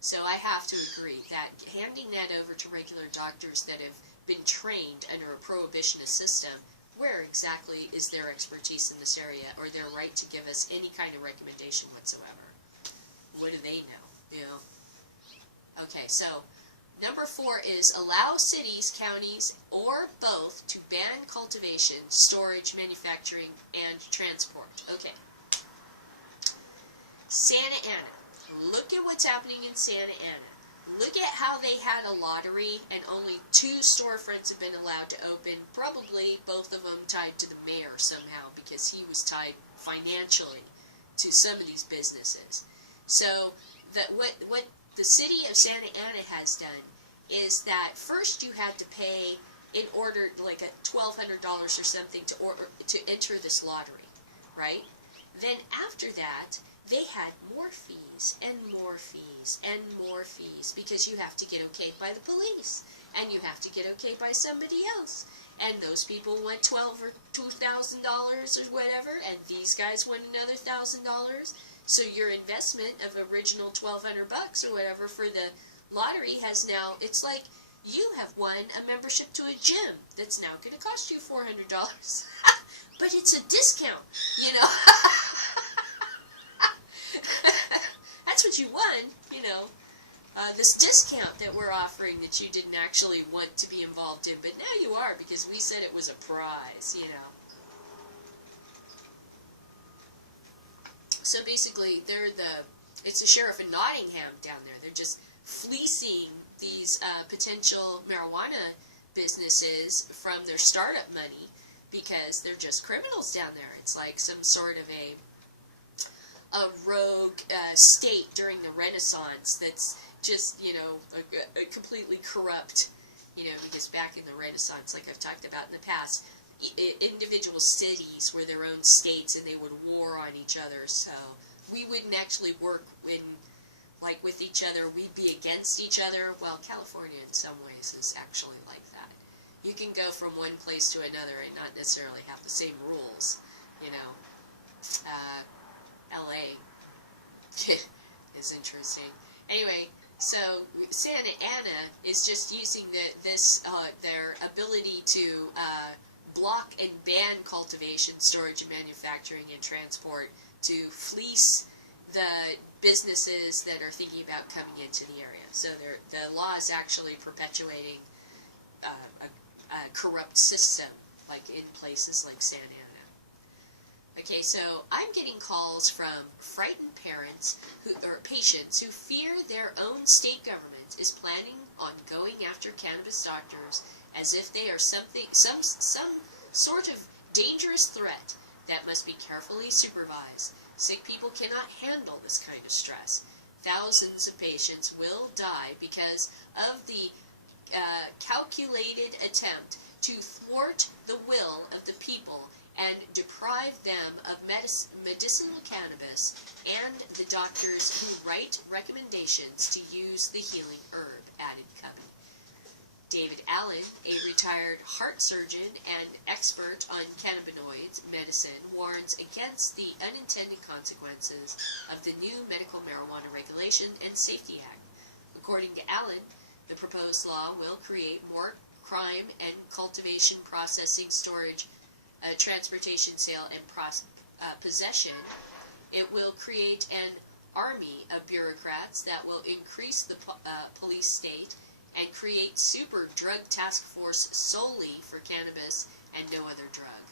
So I have to agree that handing that over to regular doctors that have been trained under a prohibitionist system, where exactly is their expertise in this area, or their right to give us any kind of recommendation whatsoever? What do they know? You know? Okay, so number 4 is allow cities, counties, or both to ban cultivation, storage, manufacturing, and transport. Okay. Santa Ana. Look at what's happening in Santa Ana. Look at how they had a lottery and only 2 storefronts have been allowed to open, probably both of them tied to the mayor somehow because he was tied financially to some of these businesses. So that what the city of Santa Ana has done is that first you had to pay in order like $1,200 or something to enter this lottery, right? Then after that, they had more fees and more fees and more fees because you have to get okayed by the police and you have to get okayed by somebody else. And those people want $1,200 or $2,000 or whatever, and these guys want another $1,000. So your investment of original $1,200 or whatever for the lottery has now, it's like you have won a membership to a gym that's now going to cost you $400. But it's a discount, you know. That's what you won, you know. This discount that we're offering that you didn't actually want to be involved in, but now you are because we said it was a prize, you know. So basically, it's the sheriff in Nottingham down there. They're just fleecing these potential marijuana businesses from their startup money because they're just criminals down there. It's like some sort of a rogue state during the Renaissance that's just, you know, a completely corrupt, you know, because back in the Renaissance, like I've talked about in the past, individual cities were their own states and they would war on each other, so we wouldn't actually work with each other, we'd be against each other. Well, California in some ways is actually like that. You can go from one place to another and not necessarily have the same rules, you know. LA is interesting. Anyway, so Santa Ana is just using their ability to block and ban cultivation, storage, and manufacturing and transport to fleece the businesses that are thinking about coming into the area. So the law is actually perpetuating a corrupt system, like in places like Santa Ana. Okay, so I'm getting calls from frightened parents or patients who fear their own state government is planning on going after cannabis doctors as if they are some sort of dangerous threat that must be carefully supervised. Sick people cannot handle this kind of stress. Thousands of patients will die because of the calculated attempt to thwart the will of the people and deprive them of medicinal cannabis and the doctors who write recommendations to use the healing herb, added Cubby. David Allen, a retired heart surgeon and expert on cannabinoids medicine, warns against the unintended consequences of the new Medical Marijuana Regulation and Safety Act. According to Allen, the proposed law will create more crime and cultivation, processing, storage, transportation, sale, and possession. It will create an army of bureaucrats that will increase the police state and create super drug task force solely for cannabis and no other drug.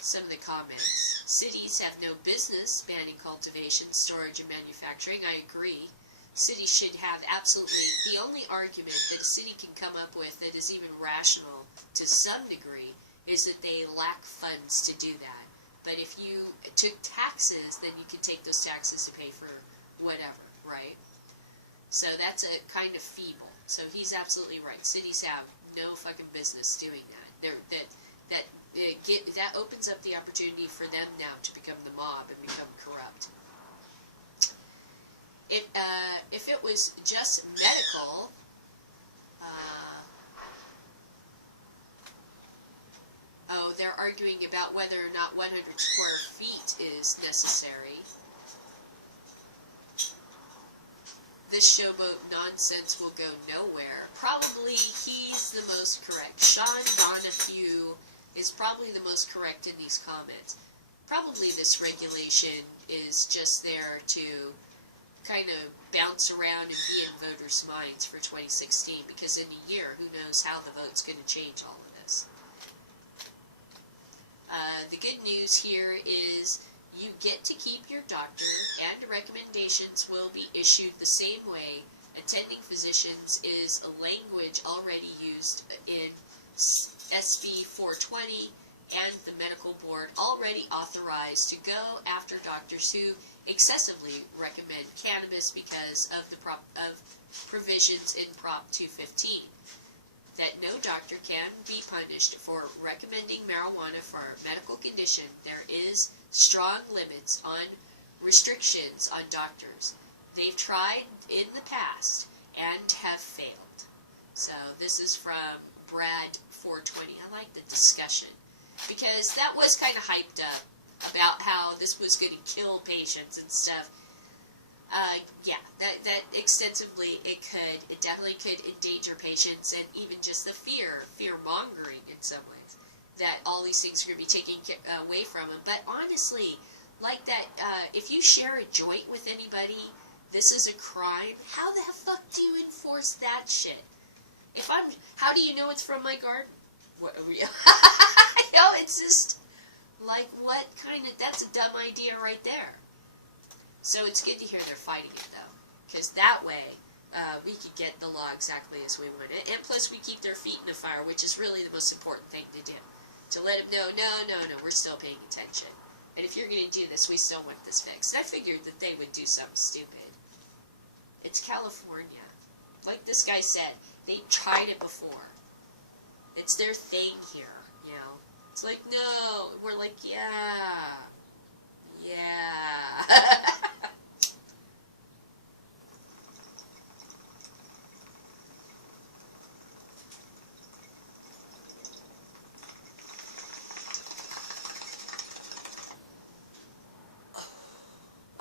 Some of the comments. Cities have no business banning cultivation, storage, and manufacturing. I agree. Cities should have absolutely, the only argument that a city can come up with that is even rational to some degree is that they lack funds to do that. But if you took taxes, then you could take those taxes to pay for whatever, right? So that's a kind of feeble. So he's absolutely right. Cities have no fucking business doing that. That opens up the opportunity for them now to become the mob and become corrupt. if it was just medical, oh, they're arguing about whether or not 100 square feet is necessary. This showboat nonsense will go nowhere. Probably he's the most correct. Sean Donahue is probably the most correct in these comments. Probably this regulation is just there to kind of bounce around and be in voters' minds for 2016, because in a year, who knows how the vote's going to change all of this. The good news here is you get to keep your doctor, and recommendations will be issued the same way. Attending physicians is a language already used in SB 420, and the medical board already authorized to go after doctors who excessively recommend cannabis because of the provisions in Prop 215. That no doctor can be punished for recommending marijuana for a medical condition. There is strong limits on restrictions on doctors. They've tried in the past and have failed. So this is from Brad 420. I like the discussion, because that was kind of hyped up about how this was going to kill patients and stuff. Yeah, that extensively it definitely could endanger patients, and even just the fear-mongering in some ways, that all these things are going to be taken away from them. But honestly, like that, if you share a joint with anybody, this is a crime. How the fuck do you enforce that shit? How do you know it's from my garden? What, no, it's just, like, what kind of, that's a dumb idea right there. So it's good to hear they're fighting it, though, because that way we could get the law exactly as we want it, and plus we keep their feet in the fire, which is really the most important thing to do, to let them know, no, we're still paying attention, and if you're going to do this, we still want this fixed. I figured that they would do something stupid. It's California. Like this guy said, they tried it before. It's their thing here, you know. It's like, no, we're like, yeah.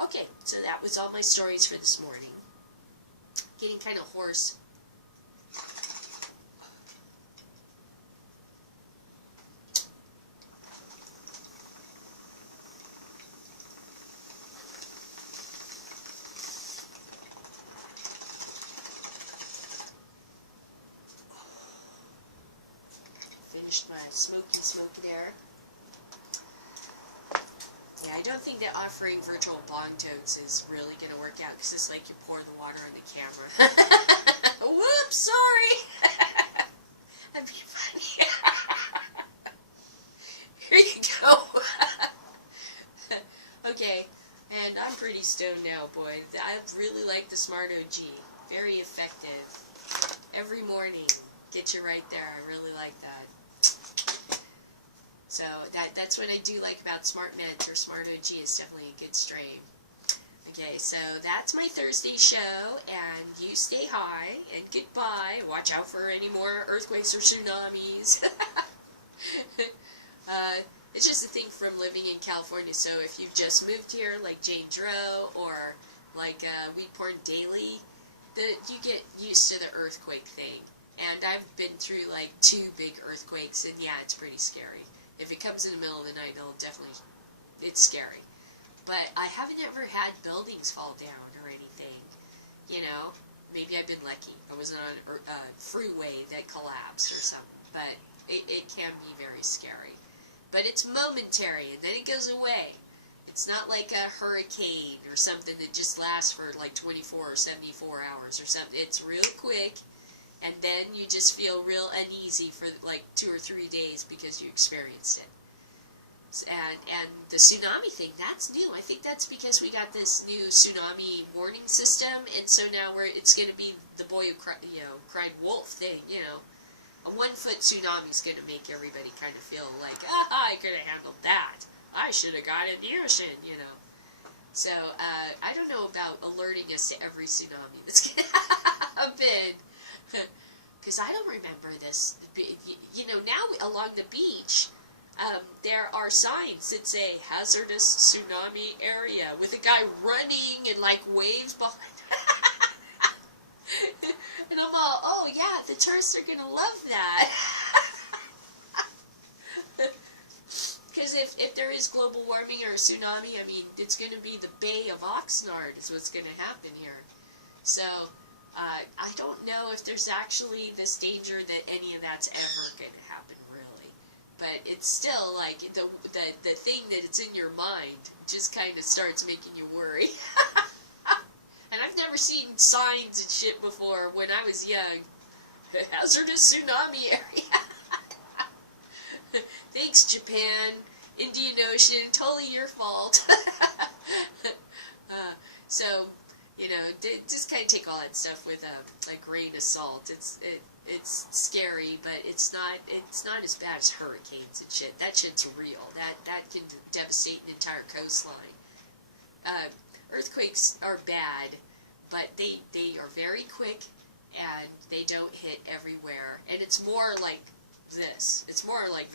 Okay, so that was all my stories for this morning. Getting kind of hoarse. Finished my smoky there. Yeah, I don't think that offering virtual bong totes is really going to work out, because it's like you pour the water on the camera. Whoops, sorry! That'd be funny. Here you go. Okay, and I'm pretty stoned now, boy. I really like the Smart OG. Very effective. Every morning, get you right there. I really like that. So that's what I do like about Smart Meds or Smart OG. Is definitely a good strain. Okay, so that's my Thursday show, and you stay high, and goodbye. Watch out for any more earthquakes or tsunamis. It's just a thing from living in California, so if you've just moved here, like Jane Drow, or like Weed Porn Daily, you get used to the earthquake thing. And I've been through like 2 big earthquakes, and yeah, it's pretty scary. If it comes in the middle of the night, it's scary. But I haven't ever had buildings fall down or anything, you know. Maybe I've been lucky. I wasn't on a freeway that collapsed or something, but it can be very scary. But it's momentary, and then it goes away. It's not like a hurricane or something that just lasts for like 24 or 74 hours or something. It's real quick. And then you just feel real uneasy for like 2 or 3 days because you experienced it. And the tsunami thing, that's new. I think that's because we got this new tsunami warning system, and so now it's going to be the boy who cried wolf thing. You know, a 1-foot tsunami is going to make everybody kind of feel like, I could have handled that. I should have got in the ocean. You know. So, I don't know about alerting us to every tsunami that's going to happen. Because I don't remember this. You know, now along the beach, there are signs that say hazardous tsunami area with a guy running and like waves behind. And I'm all, oh yeah, the tourists are going to love that. Because if there is global warming or a tsunami, I mean, it's going to be the Bay of Oxnard is what's going to happen here. So, I don't know if there's actually this danger that any of that's ever going to happen, really. But it's still, like, the thing that it's in your mind just kind of starts making you worry. And I've never seen signs and shit before when I was young. Hazardous tsunami area. Thanks, Japan. Indian Ocean. Totally your fault. So, you know, just kind of take all that stuff with a grain of salt. It's scary, but it's not as bad as hurricanes and shit. That shit's real. That can devastate an entire coastline. Earthquakes are bad, but they are very quick and they don't hit everywhere. And it's more like this. It's more like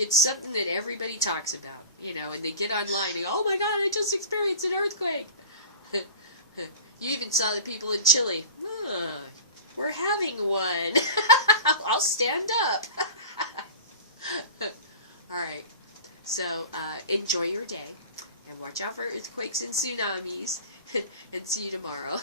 it's something that everybody talks about, you know, and they get online and go, oh my god, I just experienced an earthquake. You even saw the people in Chile. We're having one. I'll stand up. Alright, so enjoy your day, and watch out for earthquakes and tsunamis, and see you tomorrow.